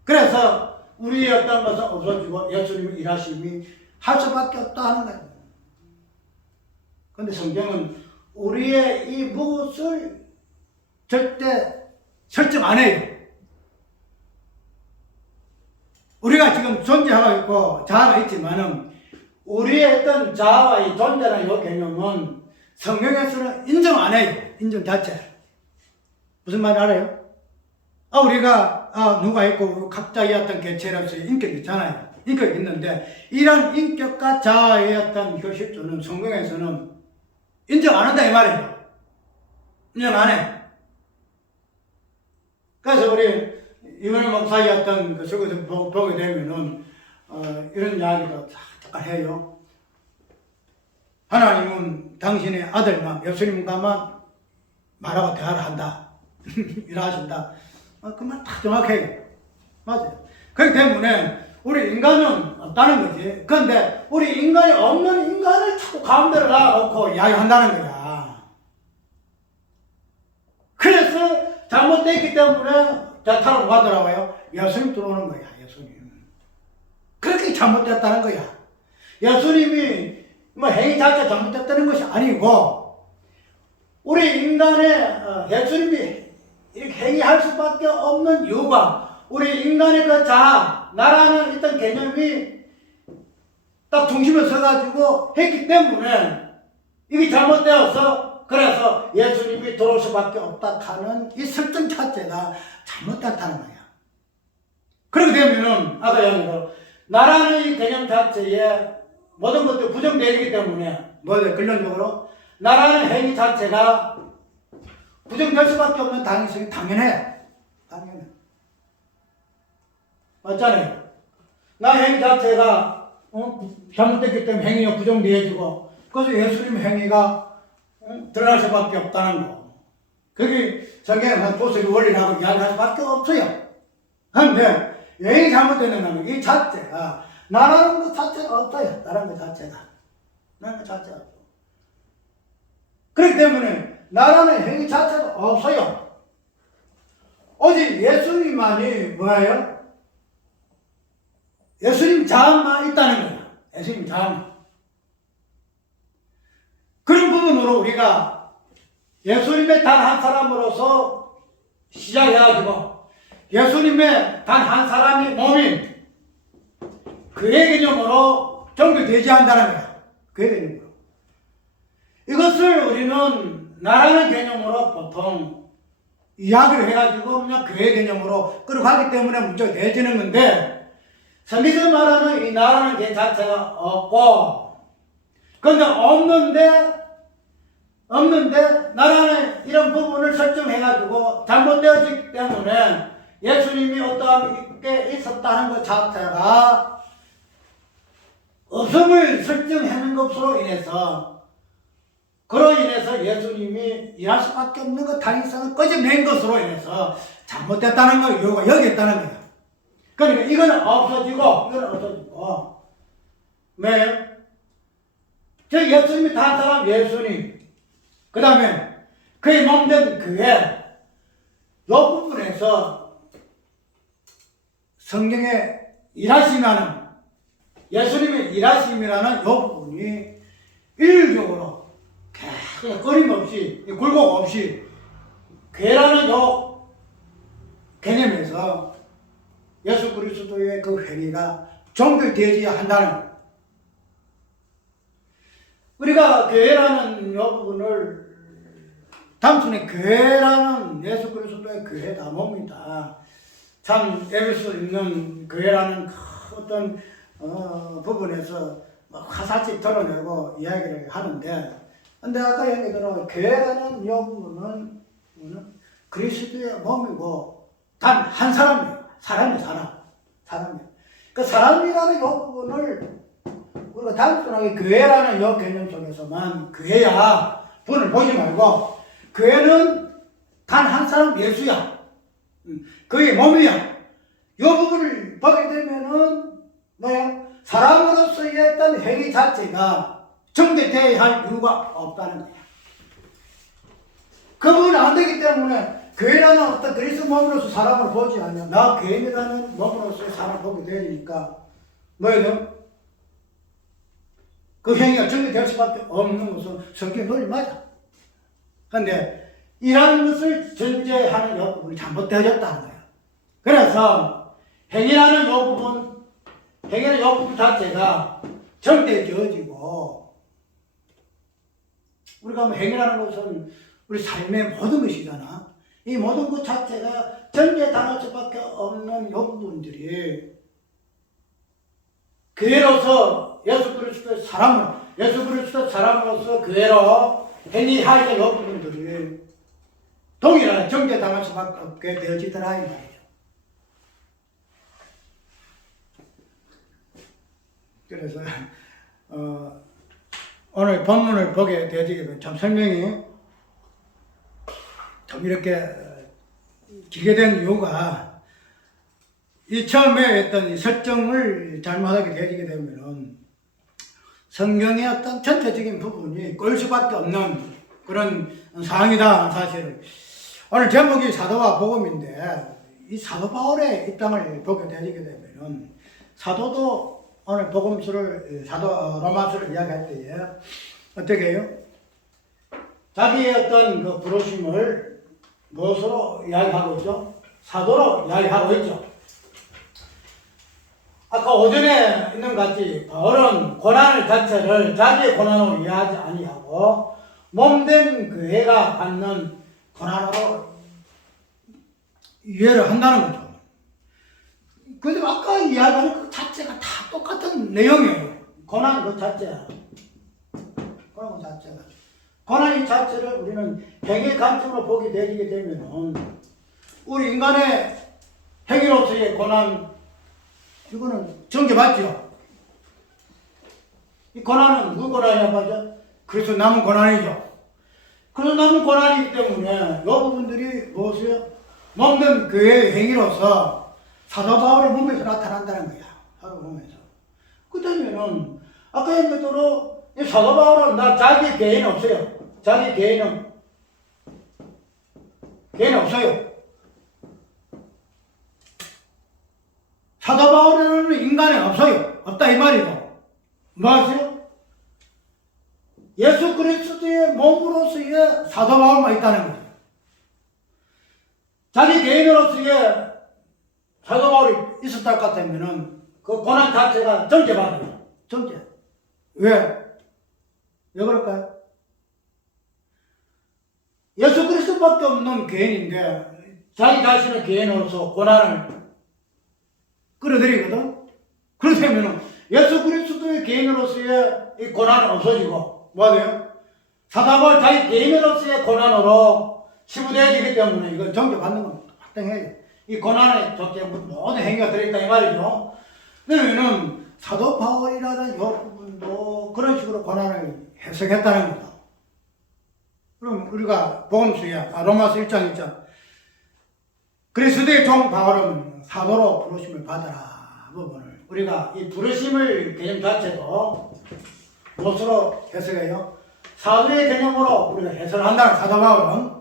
그래서 우리의 어떤 것은 없어지고 예수님의 일하심이 할 수밖에 없다 하는 거예요. 그런데 성경은 우리의 이 무엇을 절대 설정 안 해요. 우리가 지금 존재하고 있고 자아가 있지만은 우리의 어떤 자아와 이 존재나 이 개념은 성경에서는 인정 안 해요. 인정 자체. 무슨 말 알아요? 우리가 누가 있고 각자의 어떤 개체로서의 인격이 있잖아요. 인격이 있는데 이런 인격과 자아의 어떤 효실조는 성경에서는 인정 안 한다 이 말이에요. 인정 안 해. 그래서 우리 이번에 목사의 어떤 그 설교를 보게 되면은 이런 이야기도 잠깐 해요. 하나님은 당신의 아들만 예수님과만 말하고 대화를 한다. 일하신다. 그 말 다 정확해요. 맞아요. 그렇기 때문에 우리 인간은 없다는 거지. 그런데 우리 인간이 없는 인간을 자꾸 가운데로 놔놓고 이야기한다는 거야. 그래서 잘못됐기 때문에 대타로 가더라고요. 예수님 들어오는 거야. 예수님. 그렇게 잘못됐다는 거야. 예수님이 뭐 행위 자체가 잘못됐다는 것이 아니고 우리 인간의 예수님이 이렇게 행위할 수밖에 없는 이유가 우리 인간의 그 자아, 나라는 어떤 개념이 딱 중심에 서가지고 했기 때문에 이게 잘못되어서 그래서 예수님이 들어올 수밖에 없다 하는 이 설정 자체가 잘못됐다는 거야. 그렇게 되면은 아까 얘기한 나라는 이 개념 자체에 모든 것들이 부정되기 때문에 뭐예요? 근본적으로 나라는 행위 자체가 부정될 수밖에 없는 당연성이 당연해. 맞잖아요. 나 행위 자체가 잘못됐기 때문에 행위가 부정되어지고 그래서 예수님 행위가 드러날 수밖에 없다는 거. 그게 성경에 도수의 원리라고 이야기할 수밖에 없어요. 그런데 행위 잘못되는 이 자체가 나라는 것 자체가 없어요. 나라는 것 자체가. 나라는 것 자체가 없어. 그렇기 때문에 나라는 행위 자체가 없어요. 오직 예수님만이 뭐예요? 예수님 자아만 있다는 거예요. 예수님 자아만. 그런 부분으로 우리가 예수님의 단 한 사람으로서 시작해가지고 예수님의 단 한 사람이 몸인 그의 개념으로 정결되지 한다는 거예요. 그의 개념으로. 이것을 우리는 나라는 개념으로 보통 이야기를 해가지고 그냥 그의 개념으로 끌어가기 때문에 문제가 되어지는 건데 성경에서 말하는 이 나라는 개 자체가 없고 그런데 없는데 나라는 이런 부분을 설정해가지고 잘못되어지기 때문에 예수님이 어떠한 게 있었다는 것 자체가 없음을 설정하는 것으로 인해서 그로 인해서 예수님이 일할 수밖에 없는 것 당위성을 꺼져낸 것으로 인해서 잘못됐다는 거 이유가 여기 있다는 거예요. 그러니까 이거는 없어지고 왜요? 저 예수님이 단 사람 예수님 그 다음에 그의 몸된 교회 이 부분에서 성경에 일하심이라는 예수님의 일하심이라는 이 부분이 일률적으로 계속 끊임없이 굴곡 없이 괴라는 요 개념에서 예수 그리스도의 그 행위가 종결되어야 한다는 거예요. 우리가 교회라는 이 부분을 단순히 교회라는 예수 그리스도의 교회가 뭡니다. 참 에베소 있는 교회라는 어떤 부분에서 화살집 드러내고 이야기를 하는데 근데 아까 얘기대로 교회라는 이 부분은 그리스도의 몸이고 단 한 사람이에요. 사람이에요. 그 사람이라는 이 부분을 우리가 단순하게 교회라는 이 개념 속에서만 교회야 분을 보지 말고 교회는 단 한 사람 예수야. 그의 몸이야. 이 부분을 보게 되면은 뭐야? 사람으로서의 어떤 행위 자체가 정죄되어야 할 이유가 없다는 거야. 그 부분이 안 되기 때문에 교회라는 괴인이라는 어떤 그리스도 몸으로서 사람을 보지 않냐. 나 괴인이라는 몸으로서 사람을 보게 되니까 뭐예요? 그 행위가 정리될 수밖에 없는 것은 성경 논리 맞아. 근데 이러한 것을 전제하는 요 부분이 잘못되어졌다는 거야. 그래서 행위라는 요 부분 자체가 정대되어지고, 우리가 행위라는 것은 우리 삶의 모든 것이잖아. 이 모든 것 자체가 전제당할 수밖에 없는 요 부분들이 교회로서 예수 그리스도의 사람으로서 교회로 행위할 요 부분들이 동일하게 정죄당할 수밖에 없게 되어지더라 이 말이죠. 그래서 오늘 본문을 보게 되어지게 참 설명이 좀 이렇게 길게 된 이유가, 이 처음에 했던 이 설정을 잘못하게 되어지게 되면은 성경의 어떤 전체적인 부분이 꼴 수밖에 없는 그런 상황이다 사실을. 오늘 제목이 사도와 복음인데, 이 사도 바울의 입장을 보게 되어지게 되면은 사도도 오늘 복음서를 로마서를 이야기할 때에 어떻게 해요? 자기의 어떤 그 부르심을 무엇으로 이야기하고 있죠? 사도로 이야기하고 있죠. 아까 오전에 있는 것 같이 바울은 고난을 자체를 자기의 고난으로 이해하지 아니하고 몸된 교회가 받는 고난으로 이해를 한다는 거죠. 근데 아까 이야기하는 그 자체가 다 똑같은 내용이에요. 고난 그 자체야. 고난 그 자체가. 고난 이 자체를 우리는 행위 관점으로 보게 되게 되면은 우리 인간의 행위로서의 고난, 이거는 정죄받죠. 이 고난은 누구 고난이냐 말이죠? 그래서 남은 고난이죠. 그래서 남은 고난이기 때문에 이 부분들이 무엇이요? 몸된 교회의 행위로서 사도 바울의 몸에서 나타난다는 거야. 사도 몸에서. 그렇다면은 아까 했던 대로 이 사도 바울은 자기 개인 없어요. 자기 개인은 없어요. 사도 바울에는 인간이 없어요. 없다 이 말이고. 뭐 하세요? 예수 그리스도의 몸으로서의 사도 바울만 있다는 거예요. 자기 개인으로서의 사도 바울이 있었다 것 같으면은 그 고난 자체가 정죄받아요. 정죄. 왜? 왜 그럴까요? 예수 그리스도밖에 없는 개인인데 자기 자신의 개인으로서 고난을 끌어들이거든. 그렇다면 예수 그리스도의 개인으로서의 이 고난은 없어지고 뭐 돼요? 사도 바울 자기 개인으로서의 고난으로 치부되어지기 때문에 이건 정죄받는 건 확정해요. 이 고난에 적게 모든 행위가 들어있다 이 말이죠. 그러면은 사도 바울이라는 이 부분도 그런 식으로 고난을 해석했다는 거죠. 그럼 우리가 복음서에 로마서 1장 1장 그리스도의 종 바울은 사도로 부르심을 받아라 부분을 우리가 이 부르심을 개념 자체도 무엇으로 해석해요? 사도의 개념으로 우리가 해석을 한다는 사도 바울은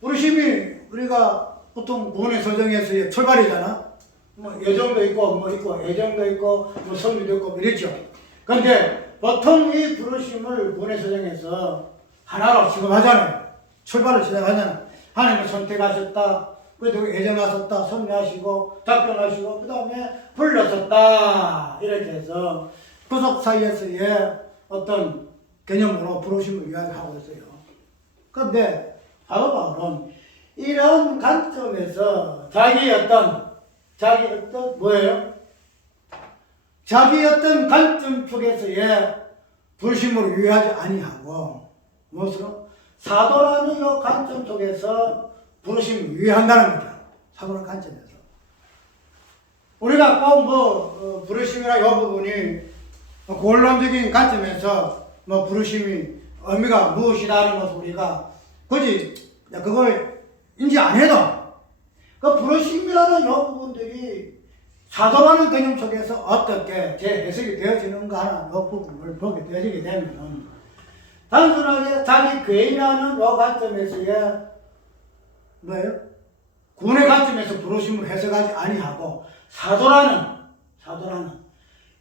부르심이 우리가 보통 구원의 서정에서의 출발이잖아. 뭐 예정도 있고 뭐 있고 애정도 있고 뭐 성리도 있고 이랬죠. 그런데 보통 이 부르심을 구원의 서정에서 하나로 취급하잖아요. 출발을 시작하잖아요. 하나님을 선택하셨다. 그래도 애정하셨다. 성리하시고 작정하시고 그 다음에 불러섰다. 이렇게 해서 구속 사이에서의 어떤 개념으로 부르심을 이야기하고 있어요. 그런데 사도 바울은 이런 관점에서 자기 어떤 뭐예요? 자기 어떤 관점 쪽에서의 부르심으로 유의하지 아니하고 무엇으로? 사도라는 이 관점 쪽에서 부르심을 유의한다는 거죠. 사도라는 관점에서. 우리가 꼭 부르심이라 이 부분이 원론적인 관점에서 부르심이 의미가 무엇이라는 것을 우리가 굳이 그걸 인지 안 해도 그 부르심이라는 이 부분들이 사도라는 개념 속에서 어떻게 재해석이 되어지는가 하는 이 부분을 보게 되어지게 되면 단순하게 자기 괴인이라는 이 관점에서의 뭐예요? 구원의 관점에서 부르심을 해석하지 아니하고 사도라는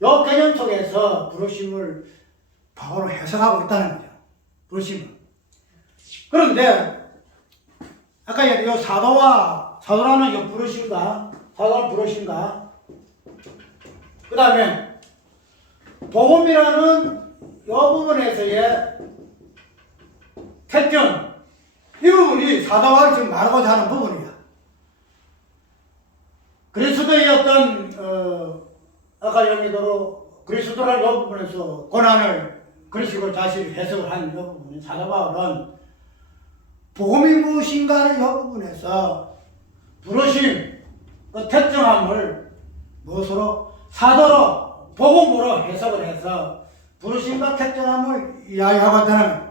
요 개념 속에서 부르심을 바로 해석하고 있다는 거죠. 부르심을. 그런데 아까 요 사도라는 요 부르심과 그 다음에 복음이라는 요 부분에서의 특징, 이 부분이 사도가 지금 말하고자 하는 부분이야. 그리스도의 어떤 아까 얘기대로 그리스도라는 이 부분에서 고난을 그리스도 자신이 해석을 하는 이 부분에 사도 바울은 복음이 무엇인가 하는 이 부분에서 부르심, 그 특정함을 무엇으로? 사도로, 복음으로 해석을 해서 부르심과 특정함을 이야기하고 있다는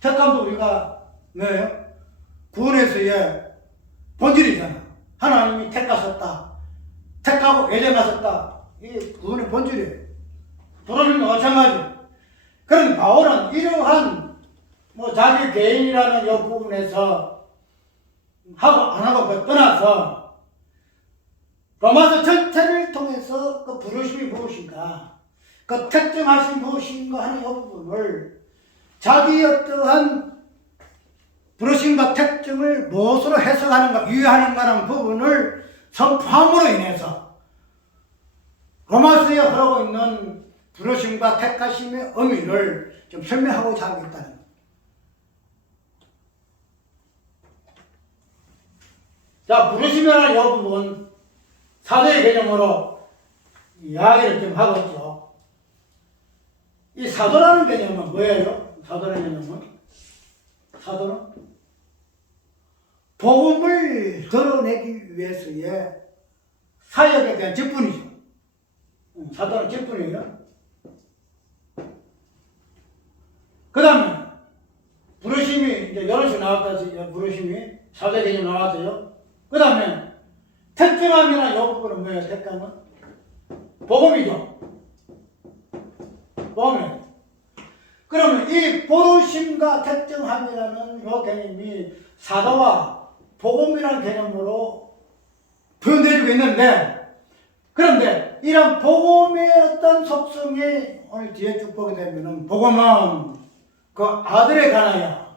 특감도 우리가 뭐예요? 구원에서의 본질이잖아. 하나님이 택하셨다. 택하고 예정하셨다. 이게 구원의 본질이에요. 부르심도 마찬가지. 그런 바울은 이러한 자기 개인이라는 이 부분에서 하고 안 하고 떠나서 로마서 전체를 통해서 그 부르심이 무엇인가, 그 특정하신 무엇인가 하는 이 부분을 자기 어떠한 부르심과 특징을 무엇으로 해석하는가, 유의하는가라는 부분을 선포함으로 인해서 로마서에 흐르고 있는 부르심과 택하심의 의미를 좀 설명하고자 하고 있다는 거예요. 자, 부르심이라는 이 부분 사도의 개념으로 이야기를 좀 하고 있죠. 이 사도라는 개념은 뭐예요? 사도는 복음을 드러내기 위해서의 사역에 대한 직분이죠. 사도는 직분이에요. 그 다음에 부르심이 이제 여럿이 나왔다지, 부르심이 사도의 개념 나왔어요. 그 다음에 특정함이나 이 부분은 뭐예요? 특정함은 복음이죠. 복음이에요. 그러면 이 부르심과 특정함이라는 이 개념이 사도와 복음이라는 개념으로 표현되어지고 있는데, 그런데 이런 복음의 어떤 속성이 오늘 뒤에 쭉 보게 되면은 복음은 그 아들에 관하여,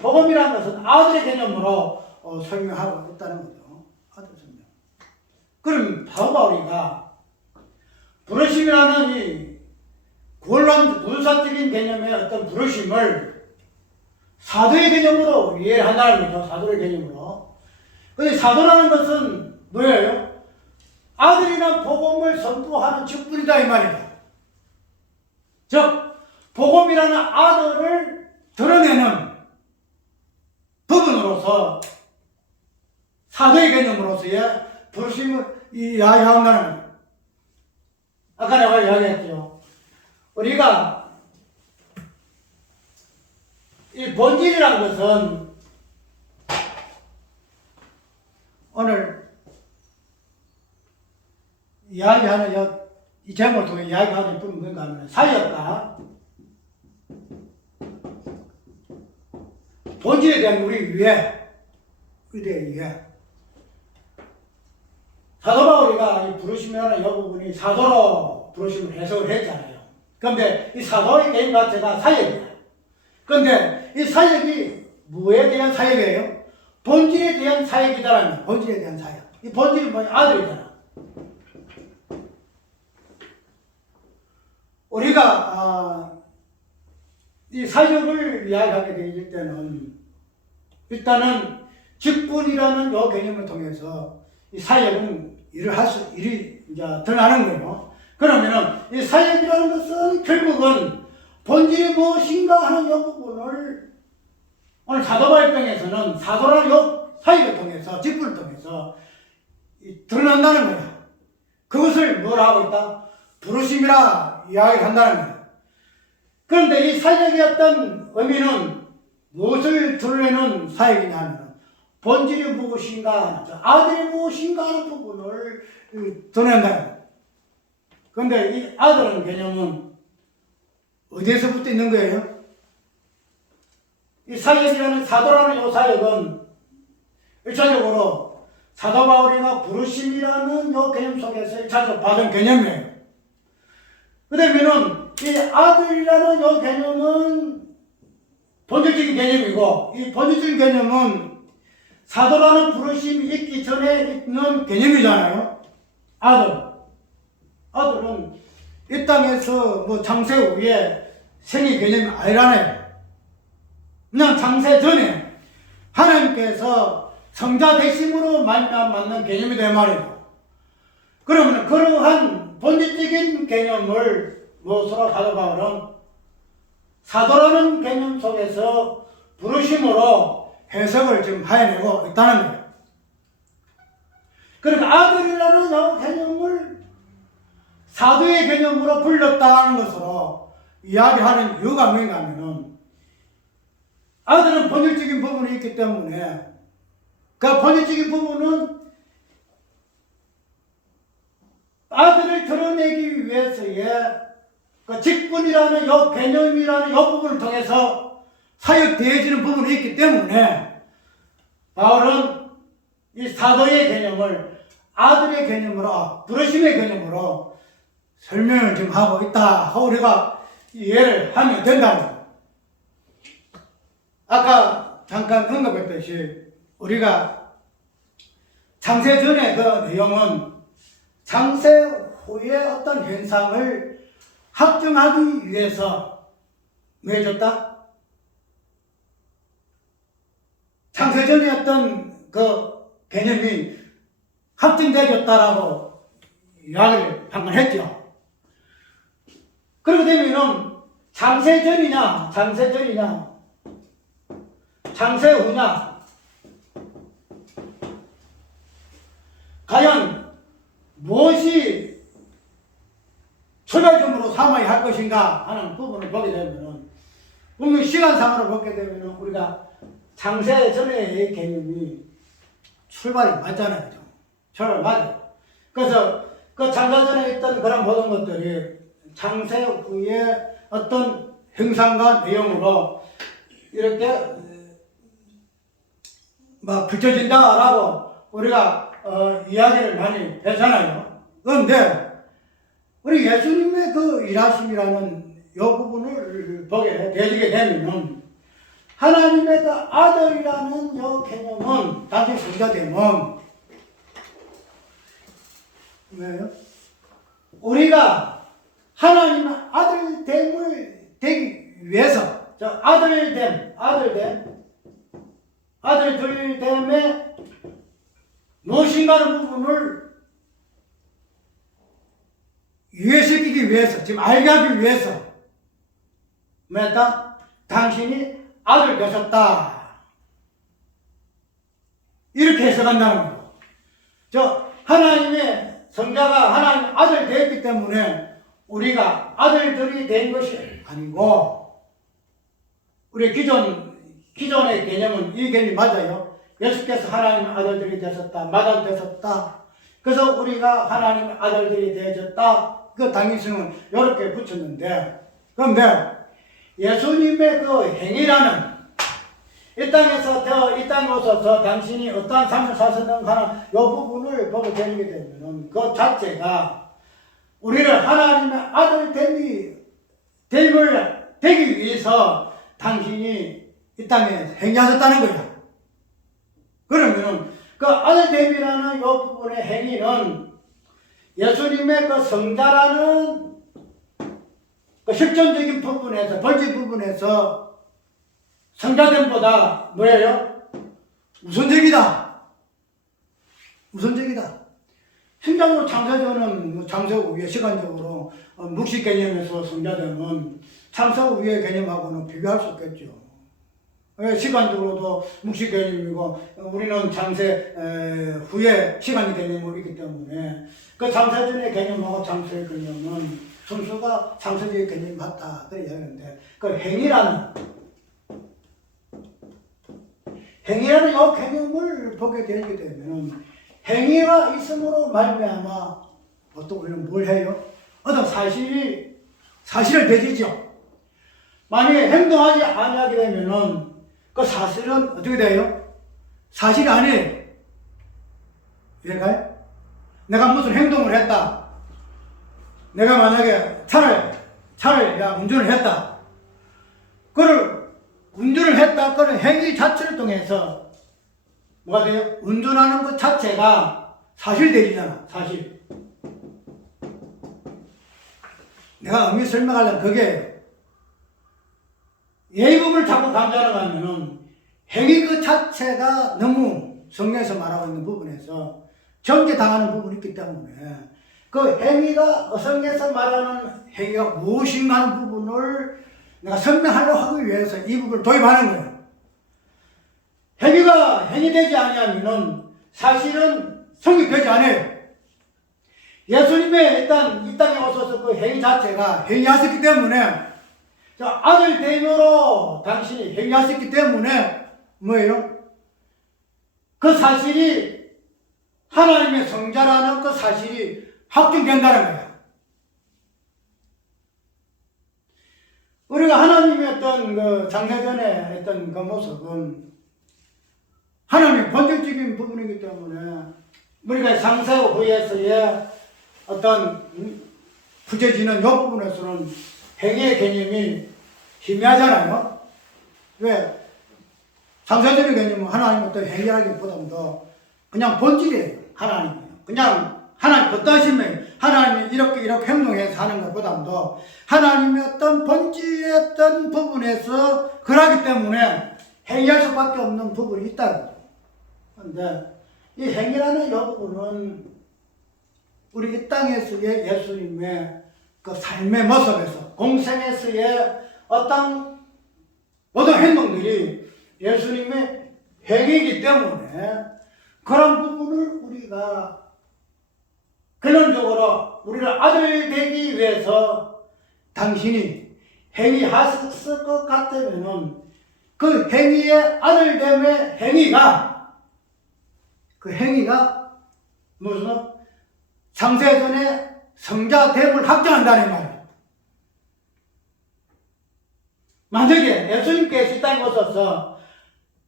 복음이라는 것은 아들의 개념으로 설명하고 있다는 거죠. 아들 설명. 그럼 바울이가 부르심이라는 이 군사적인 개념의 어떤 부르심을 사도의 개념으로 이해한다는 거죠. 사도의 개념으로. 근데 사도라는 것은 뭐예요? 아들이나 복음을 선포하는 직분이다 이 말이다. 즉 복음이라는 아들을 드러내는 부분으로서 사도의 개념으로서의 부르심을 이야기한다는 거예요. 아까 내가 이야기했죠. 우리가 이 본질이라는 것은 오늘 이야기하는 이 제목을 통해 이야기하는 부분은 뭔가 하면 사역과 본질에 대한 우리 이해에 사도 바울이가 이 부르심이라는 이 부분이 사도로 부르심을 해석을 했잖아요. 그런데 이 사도의 개념 자체가 사역이야. 그런데 이 사역이 뭐에 대한 사역이에요? 본질에 대한 사역이다라는, 본질에 대한 사역. 이 본질이 뭐냐? 아들이잖아. 우리가 이 사역을 이야기하게 되실 때는 일단은 직분이라는 요 개념을 통해서 이 사역은 일이 이제 드러나는 거예요. 그러면은 이 사역이라는 것은 결국은 본질이 무엇인가 하는 이 부분을 오늘 사도발병에서는 사도라는 요 사역을 통해서, 직분을 통해서 드러난다는 거야. 그것을 뭐라 하고 있다? 부르심이라 이야기를 한다는 거야. 그런데 이 사역의 어떤 의미는 무엇을 드러내는 사역이냐 하면 본질이 무엇인가, 아들이 무엇인가 하는 부분을 드러낸다는 거야. 그런데 이 아들은 개념은 어디에서부터 있는 거예요? 이 사역이라는 사도라는 요 사역은 일차적으로 사도 바울이나 부르심이라는 요 개념 속에서 일차적으로 받은 개념이에요. 그 다음에는 이 아들이라는 요 개념은 본질적인 개념이고, 이 본질적인 개념은 사도라는 부르심이 있기 전에 있는 개념이잖아요. 아들은 이 땅에서 뭐 창세 후에 생의 개념이 아니라네요. 그냥 창세 전에 하나님께서 성자 대심으로 맞는 개념이 된 말이죠. 그러면 그러한 본질적인 개념을 무엇으로 사도 바울은 사도라는 개념 속에서 부르심으로 해석을 지금 해내고 있다는 거예요. 그러니까 아들이라는 개념을 사도의 개념으로 불렀다는 것으로 이야기하는 이유가 뭔가 하면은 아들은 본질적인 부분이 있기 때문에 그 본질적인 부분은 아들을 드러내기 위해서의 그 직분이라는 요 개념이라는 요 부분을 통해서 사역되어지는 부분이 있기 때문에 바울은 이 사도의 개념을 아들의 개념으로, 부르심의 개념으로 설명을 지금 하고 있다 하고 우리가 이해를 하면 된다는 거예요. 아까 잠깐 언급했듯이 우리가 창세 전의 그 내용은 창세 후의 어떤 현상을 확정하기 위해서 뭐 해줬다? 창세 전의 어떤 그 개념이 확정되어졌다라고 이야기를 방금 했죠. 그렇게 되면은 창세 전이냐, 창세 후냐, 과연 무엇이 초자점으로 삼아야 할 것인가 하는 부분을 보게 되면은, 분명히 시간상으로 보게 되면은 우리가 창세 전의 개념이 출발이 맞잖아요. 출발 맞아요. 그래서 그 창세 전에 있던 그런 모든 것들이 창세 후에 어떤 형상과 내용으로 이렇게 막 붙여진다라고 우리가 이야기를 많이 했잖아요. 그런데 우리 예수님의 그 일하심이라는 이 부분을 보게 되게 되면은 하나님의 그 아들이라는 이 개념은 단지 성자되면 왜요? 우리가 하나님의 아들됨을 되기 위해서 저 아들됨에 무엇인가 하는 부분을 이해시키기 위해서, 지금 알게 하기 위해서 뭐였다? 당신이 아들 되셨다 이렇게 해석한다는 거예요. 저 하나님의 성자가 하나님 아들 되었기 때문에 우리가 아들들이 된 것이 아니고, 우리 기존의 개념은 이 개념이 맞아요. 예수께서 하나님의 아들들이 되셨다, 마다 되셨다. 그래서 우리가 하나님의 아들들이 되어졌다. 그 당위성은 이렇게 붙였는데, 그런데 예수님의 그 행위라는 이 땅에 오셔서 당신이 어떠한 삶을 사셨는가 하는 이 부분을 보게 되게 되면은 그 자체가 우리를 하나님의 아들됨을 되기 위해서 당신이 이 땅에 행하셨다는 거야. 그러면은 그 아들됨이라는 이 부분의 행위는 예수님의 그 성자라는 그 실존적인 부분에서, 본질 부분에서 성자됨보다 뭐예요? 우선적이다. 신장으로 창세전은 창세 후의 시간적으로 묵식 개념에서 성자됨은 창세 후의 개념하고는 비교할 수 없겠죠. 시간적으로도 묵식 개념이고 우리는 창세 후의 시간의 개념이기 때문에 그 창세전의 개념하고 창세의 개념은 순수가 창세적인 개념이 맞다 그렇게 이야기하는데, 그 행위라는 이 개념을 보게 되게 되면 행위가 있음으로 말미암아 보통 우리는 뭘 해요? 어떤 사실을 되지죠. 만약에 행동하지 아니하게 되면은 그 사실은 어떻게 돼요? 사실이 아니에요. 이해가요? 내가 무슨 행동을 했다. 내가 만약에 차를 운전을 했다. 그걸 운전을 했다. 그런 행위 자체를 통해서 뭐가 돼요? 운전하는 것 자체가 사실되잖아. 사실. 내가 의미 설명하려면 그게 예의법을 자꾸 강조하는 거 하면은 행위 그 자체가 너무 성경에서 말하고 있는 부분에서 정죄당하는 부분이 있기 때문에 그 행위가 성경에서 말하는 행위가 무엇인가 하는 부분을 내가 설명하려고 하기 위해서 이 부분을 도입하는 거예요. 행위가 행위되지 아니하면은 사실은 성립되지 않아요. 예수님의 일단 이 땅에 오셔서 그 행위 자체가 행위하셨기 때문에 아들 대면으로 당신이 행위하셨기 때문에 뭐예요? 그 사실이 하나님의 성자라는 그 사실이 확증된다는 거예요. 우리가 하나님의 어떤 그 장세전에 했던 그 모습은 하나님의 본질적인 부분이기 때문에 우리가 상세 후에서의 어떤 부재지는 이 부분에서는 행위의 개념이 희미하잖아요. 왜? 상세적인 개념은 하나님 어떤 행위라기보다도 그냥 본질이에요. 하나님. 그냥 하나님 어떠시면 하나님이 이렇게 행동해서 하는 것보다도 하나님의 어떤 본질의 어떤 부분에서 그러기 때문에 행위할 수밖에 없는 부분이 있다. 그런데 이 행위라는 이 부분은 우리 이 땅에서의 예수님의 그 삶의 모습에서 공생에서의 어떤 모든 행동들이 예수님의 행위이기 때문에 그런 부분을 우리가 근원적으로 우리를 아들 되기 위해서 당신이 행위하셨을 것 같으면은 그 행위의 아들됨의 행위가 그 행위가 무슨 창세전에 성자됨을 확정한다는 말이에요. 만약에 예수님께서 이 땅에 오셔서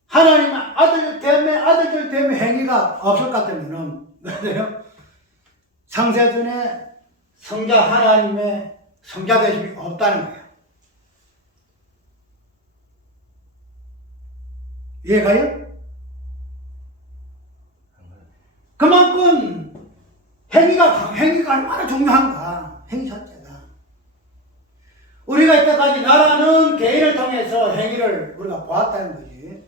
하나님의 아들들 됨의 행위가 없을 것 같으면은 창세전에 성자 하나님의 성자되심이 없다는 거예요. 이해가요? 그만큼 행위가 얼마나 중요한가. 행위 자체가. 우리가 이때까지 나라는 개인을 통해서 행위를 우리가 보았다는 거지.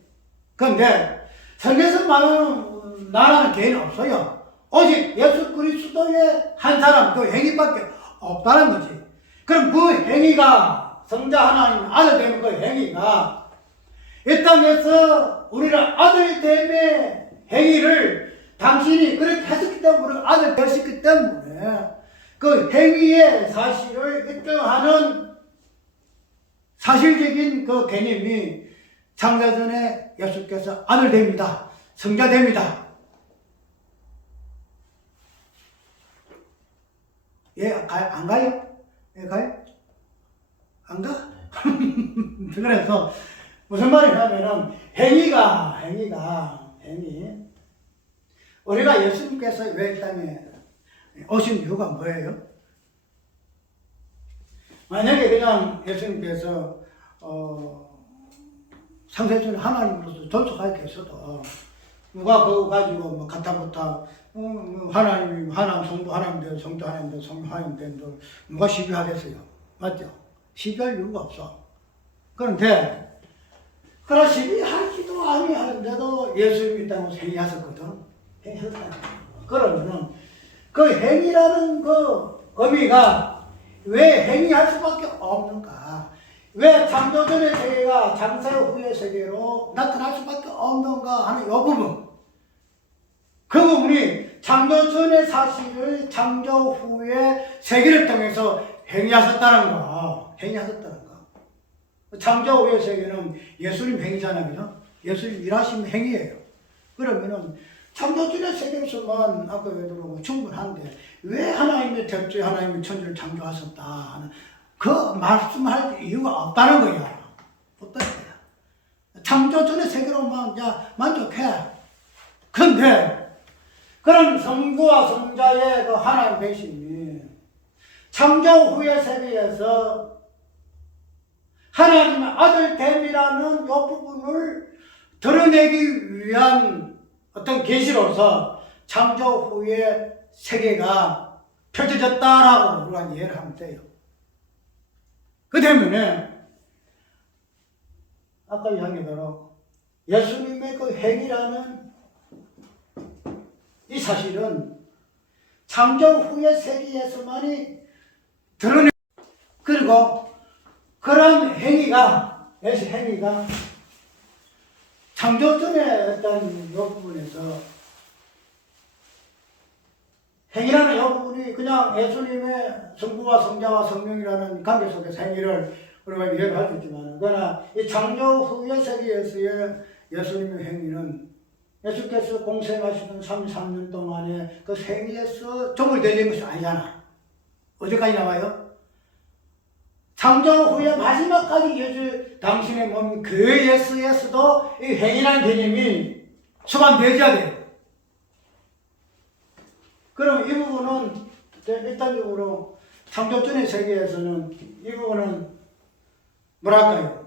그런데 성경에서 말하는 나라는 개인은 없어요. 오직 예수 그리스도의 한 사람 그 행위밖에 없다는 거지. 그럼 그 행위가 성자 하나님 아들 되는 그 행위가 이 땅에서 우리를 아들 됨의 행위를 당신이 그렇게 했었기 때문에 우리가 아들 되었기 때문에 그 행위의 사실을 입증하는 사실적인 그 개념이 창세전에 예수께서 아들 됩니다. 성자 됩니다. 예, 안 가요? 예, 가요? 안 가? 그래서 무슨 말이냐면은 행위. 우리가 예수님께서 왜 이 땅에 오신 이유가 뭐예요? 만약에 그냥 예수님께서 상세전에 하나님으로서 존속하게 했어도 누가 그거 가지고 뭐 가타부타 하나님 성부 하나님 된 성자 하나님 된 성부 하나님 된 누가 시비하겠어요? 맞죠? 시비할 이유가 없어. 그런데 그러나 시비하지도 아니하는데도 예수님이 땅에서 행위하셨거든. 그러면은 그 행위라는 그 의미가 왜 행위할 수밖에 없는가? 왜 창조전의 세계가 창세 후의 세계로 나타날 수밖에 없는가 하는 이 부분. 그 부분이 창조전의 사실을 창조 후의 세계를 통해서 행위하셨다는 거. 창조 후의 세계는 예수님 행위잖아요. 그죠? 예수님 일하신 행위예요. 그러면은 창조전의 세계에서만 아까 얘기하고 충분한데 왜 하나님의 대주에 하나님의 천지를 창조하셨다 하는 그 말씀할 이유가 없다는 거야. 없다는 거야. 창조전의 세계로만 만족해. 그런데 그런 성부와 성자의 그 하나님 되심이 창조 후의 세계에서 하나님의 아들 됨이라는 이 부분을 드러내기 위한 어떤 계시로서 창조 후의 세계가 펼쳐졌다라고 우리가 이해를 하면 돼요. 그 때문에 아까 이야기대로 예수님의 그 행위라는 이 사실은 창조 후의 세계에서만이 드러내. 그리고 그런 행위가 창조 전의 어떤 이 부분에서 행위라는 이 부분이 그냥 예수님의 성부와 성자와 성령이라는 관계 속에서 행위를 우리가 이해를 할 수 있지만, 그러나 이 창조 후의 세계에서의 예수님의 행위는 예수께서 공생하시던 33년 동안에 그 행위에서 종을 되는 것이 아니잖아. 어디까지 나와요? 창조 후에 마지막까지 예수 당신의 몸 교회에서도 이 행위라는 개념이 수반되어야 돼요. 그럼 이 부분은 일단적으로 창조 전의 세계에서는 이 부분은 뭐랄까요?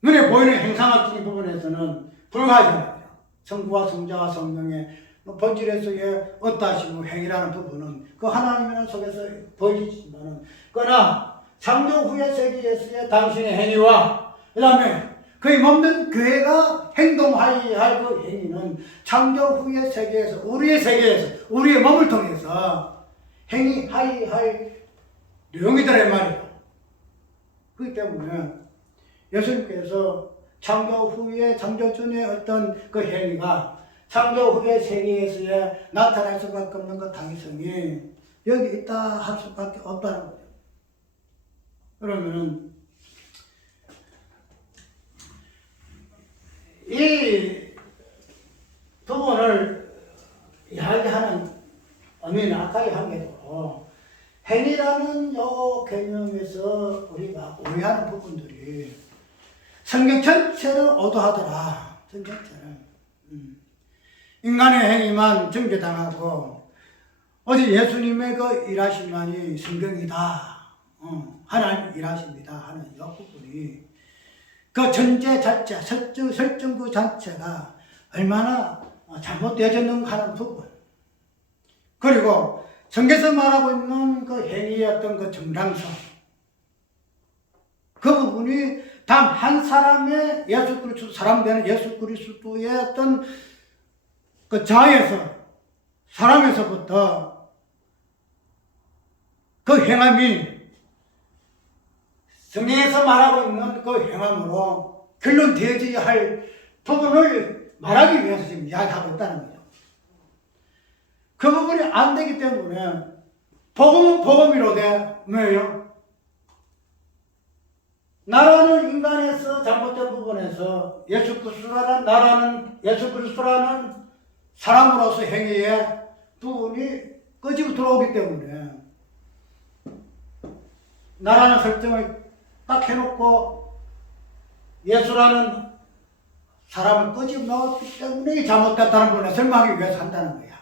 눈에 보이는 행상학적인 부분에서는 불가하잖아요. 성부와 성자와 성령의 본질에서의 어떠하신 행위라는 부분은 그 하나님이라는 속에서 보여지지만은, 그러나 창조 후의 세계에서의 당신의 행위와 그 다음에 그의 몸된 교회가 행동하여야 할 그 행위는 창조 후의 세계에서, 우리의 세계에서, 우리의 몸을 통해서 행위하여야 할 내용이더란 말이에요. 그렇기 때문에 예수님께서 창조 후에, 창조 전의 어떤 그 행위가 창조 후의 세계에서의 나타날 수밖에 없는 그 당위성이 여기 있다 할 수밖에 없다는 거죠. 그러면은 이 부분을 이야기하는 의미는 아까 한 게도 행위라는 요 개념에서 우리가 오해하는 부분들이 성경 전체를 오도하더라. 성경 전체는 인간의 행위만 정죄당하고 어제 예수님의 그 일하심만이 성경이다. 하나님 일하십니다 하는 이 부분이 그 전제 자체, 설정 그 자체가 얼마나 잘못되어졌는가 하는 부분, 그리고 성경에서 말하고 있는 그 행위의 어떤 그 정당성, 그 부분이 단 한 사람의 예수 그리스도, 사람 되는 예수 그리스도의 어떤 그 자에서, 사람에서부터 그 행함이 성경에서 말하고 있는 그 행함으로 결론되어져야 할 부분을 말하기 위해서 지금 이야기하고 있다는 거죠. 그 부분이 안 되기 때문에 복음은 복음이로되 뭐예요? 나라는 인간에서 잘못된 부분에서 예수 그리스도라는 나라는 예수 그리스도라는 사람으로서 행위의 부분이 끄집어 들어오기 때문에 나라는 설정을 딱 해놓고 예수라는 사람을 끄집어 넣었기 때문에 잘못됐다는 부분에 설명하기 위해서 한다는 거야.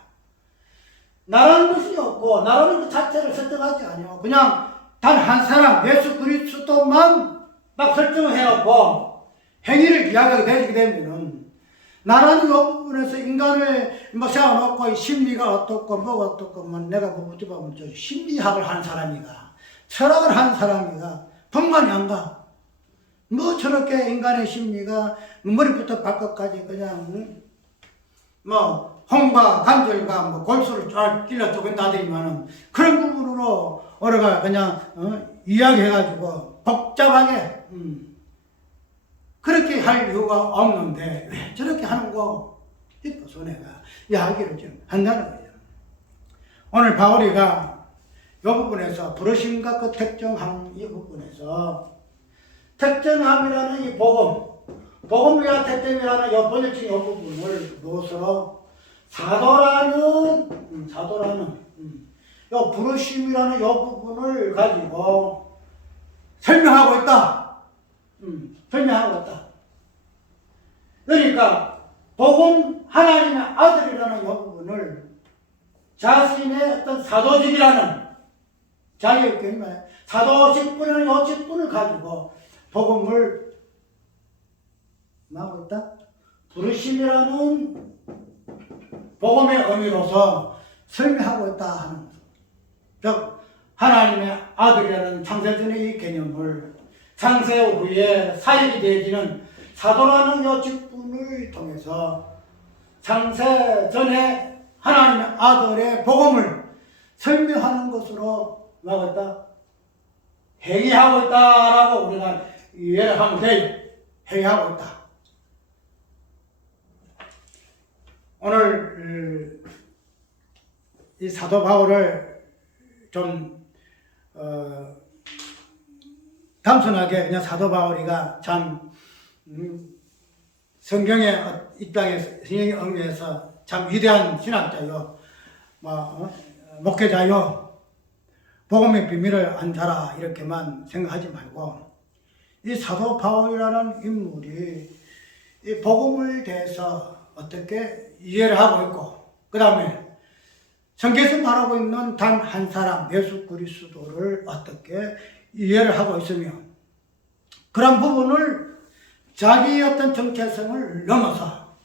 나라는 것이 없고 나라는 그 자체를 설정하지 아니고 그냥 단 한 사람 예수 그리스도만 막 설정을 해놓고 행위를 이야기하게 되게 되면은 나라는 이 부분에서 인간을 뭐 세워놓고 심리가 어떻고 뭐가 어떻고 뭐 내가 어찌 보면 저 심리학을 하는 사람이가 철학을 하는 사람이가 분간이 안 가. 뭐 저렇게 인간의 심리가 머리부터 발끝까지 그냥 뭐 홍과 관절과 뭐 골수를 쫙 길러 쪼갠 나들이면은 그런 부분으로 우리가 그냥 이야기해가지고 복잡하게 그렇게 할 이유가 없는데 왜 저렇게 하는 거 싶어서 내가 이야기를 좀 한다는 거예요. 오늘 바울이가 이 부분에서 부르심과 그 특정함 이 부분에서 특정함이라는 이 복음과 특정이라는 이 번역적인 이 부분을 무엇으로 사도라는 이 부르심이라는 이 부분을 가지고 설명하고 있다. 설명하고 있다. 그러니까 복음 하나님의 아들이라는 이 부분을 자신의 어떤 사도직이라는 자기의 경우에 사도직분을 요 직분을 가지고 복음을 뭐하고 있다? 부르심이라는 복음의 의미로서 설명하고 있다 하는 거죠. 즉 하나님의 아들이라는 창세전의 이 개념을 창세 후에 사역이 되어지는 사도라는 요 직분을 통해서 창세전에 하나님의 아들의 복음을 설명하는 것으로 뭐하고 있다? 행위하고 있다라고 우리가 이해를 하면 돼요. 행위하고 있다. 오늘 이 사도 바울을 좀 단순하게 그냥 사도 바울이가 참 성경의 입장에서 성경의 의미에서 참 위대한 신학자요, 목회자요, 복음의 비밀을 안 자라 이렇게만 생각하지 말고 이 사도 바울이라는 인물이 이 복음을 대해서 어떻게 이해를 하고 있고, 그 다음에 성경에서 말하고 있는 단 한 사람 예수 그리스도를 어떻게 이해를 하고 있으며 그런 부분을 자기의 어떤 정체성을 넘어서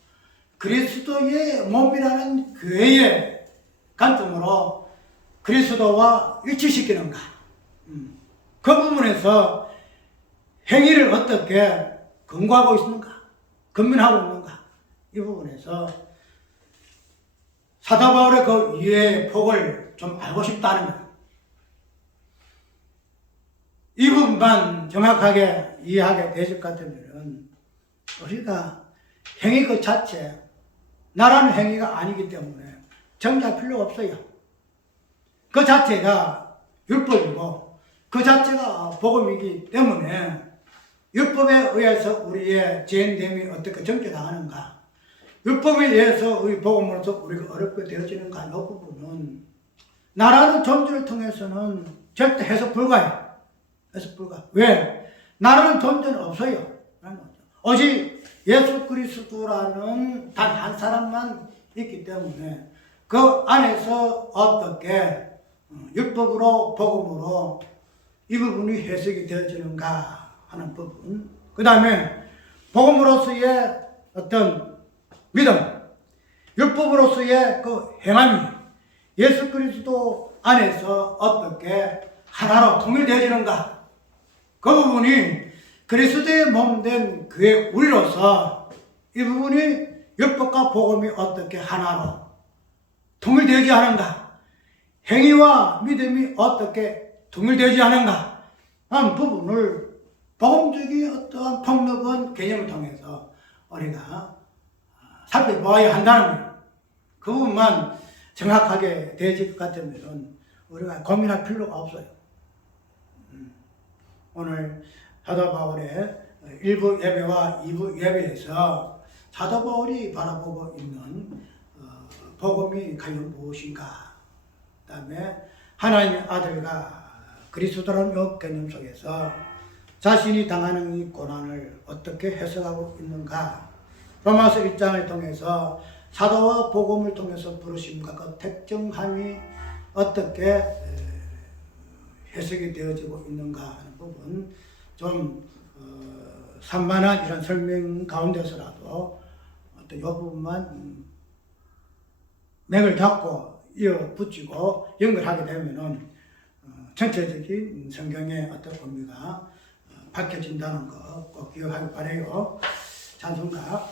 그리스도의 몸이라는 교회의 관점으로 그리스도와 일치시키는가, 그 부분에서 행위를 어떻게 근거하고 있는가, 근면하고 있는가, 이 부분에서 사도 바울의 그 이해의 폭을 좀 알고 싶다는 거예요. 이 부분만 정확하게 이해하게 되실 것 같으면 우리가 행위 그 자체 나라는 행위가 아니기 때문에 정리할 필요가 없어요. 그 자체가 율법이고 그 자체가 복음이기 때문에 율법에 의해서 우리의 죄인됨이 어떻게 정죄당하는가, 율법에 의해서 우리 복음으로서 우리가 어렵게 되어지는가, 이 부분은 나라는 존재를 통해서는 절대 해석 불가해요. 해석 불가. 왜? 나라는 존재는 없어요. 오직 예수 그리스도라는 단 한 사람만 있기 때문에 그 안에서 어떻게 율법으로 복음으로 이 부분이 해석이 되어지는가 하는 부분, 그 다음에 복음으로서의 어떤 믿음, 율법으로서의 그 행함이 예수 그리스도 안에서 어떻게 하나로 통일되어지는가, 그 부분이 그리스도의 몸된 교회 우리로서 이 부분이 율법과 복음이 어떻게 하나로 통일되지 하는가, 행위와 믿음이 어떻게 통일되지 하는가 하는 부분을 복음적인 어떠한 폭넓은 개념을 통해서 우리가 살펴보아야 한다는 거예요. 그 부분만 정확하게 되어질 것 같으면 우리가 고민할 필요가 없어요. 오늘 사도 바울의 1부 예배와 2부 예배에서 사도 바울이 바라보고 있는 복음이 과연 무엇인가, 그 다음에 하나님의 아들과 그리스도라는 이 개념 속에서 자신이 당하는 이 고난을 어떻게 해석하고 있는가, 로마서 1장을 통해서 사도와 복음을 통해서 부르심과 그 특정함이 어떻게 해석이 되어지고 있는가 하는 부분, 좀 산만한 이런 설명 가운데서라도 어떤 이 부분만 맥을 잡고 이어 붙이고 연결하게 되면은 전체적인 성경의 어떤 의미가 밝혀진다는 거 꼭 기억하기 바라요. 찬송가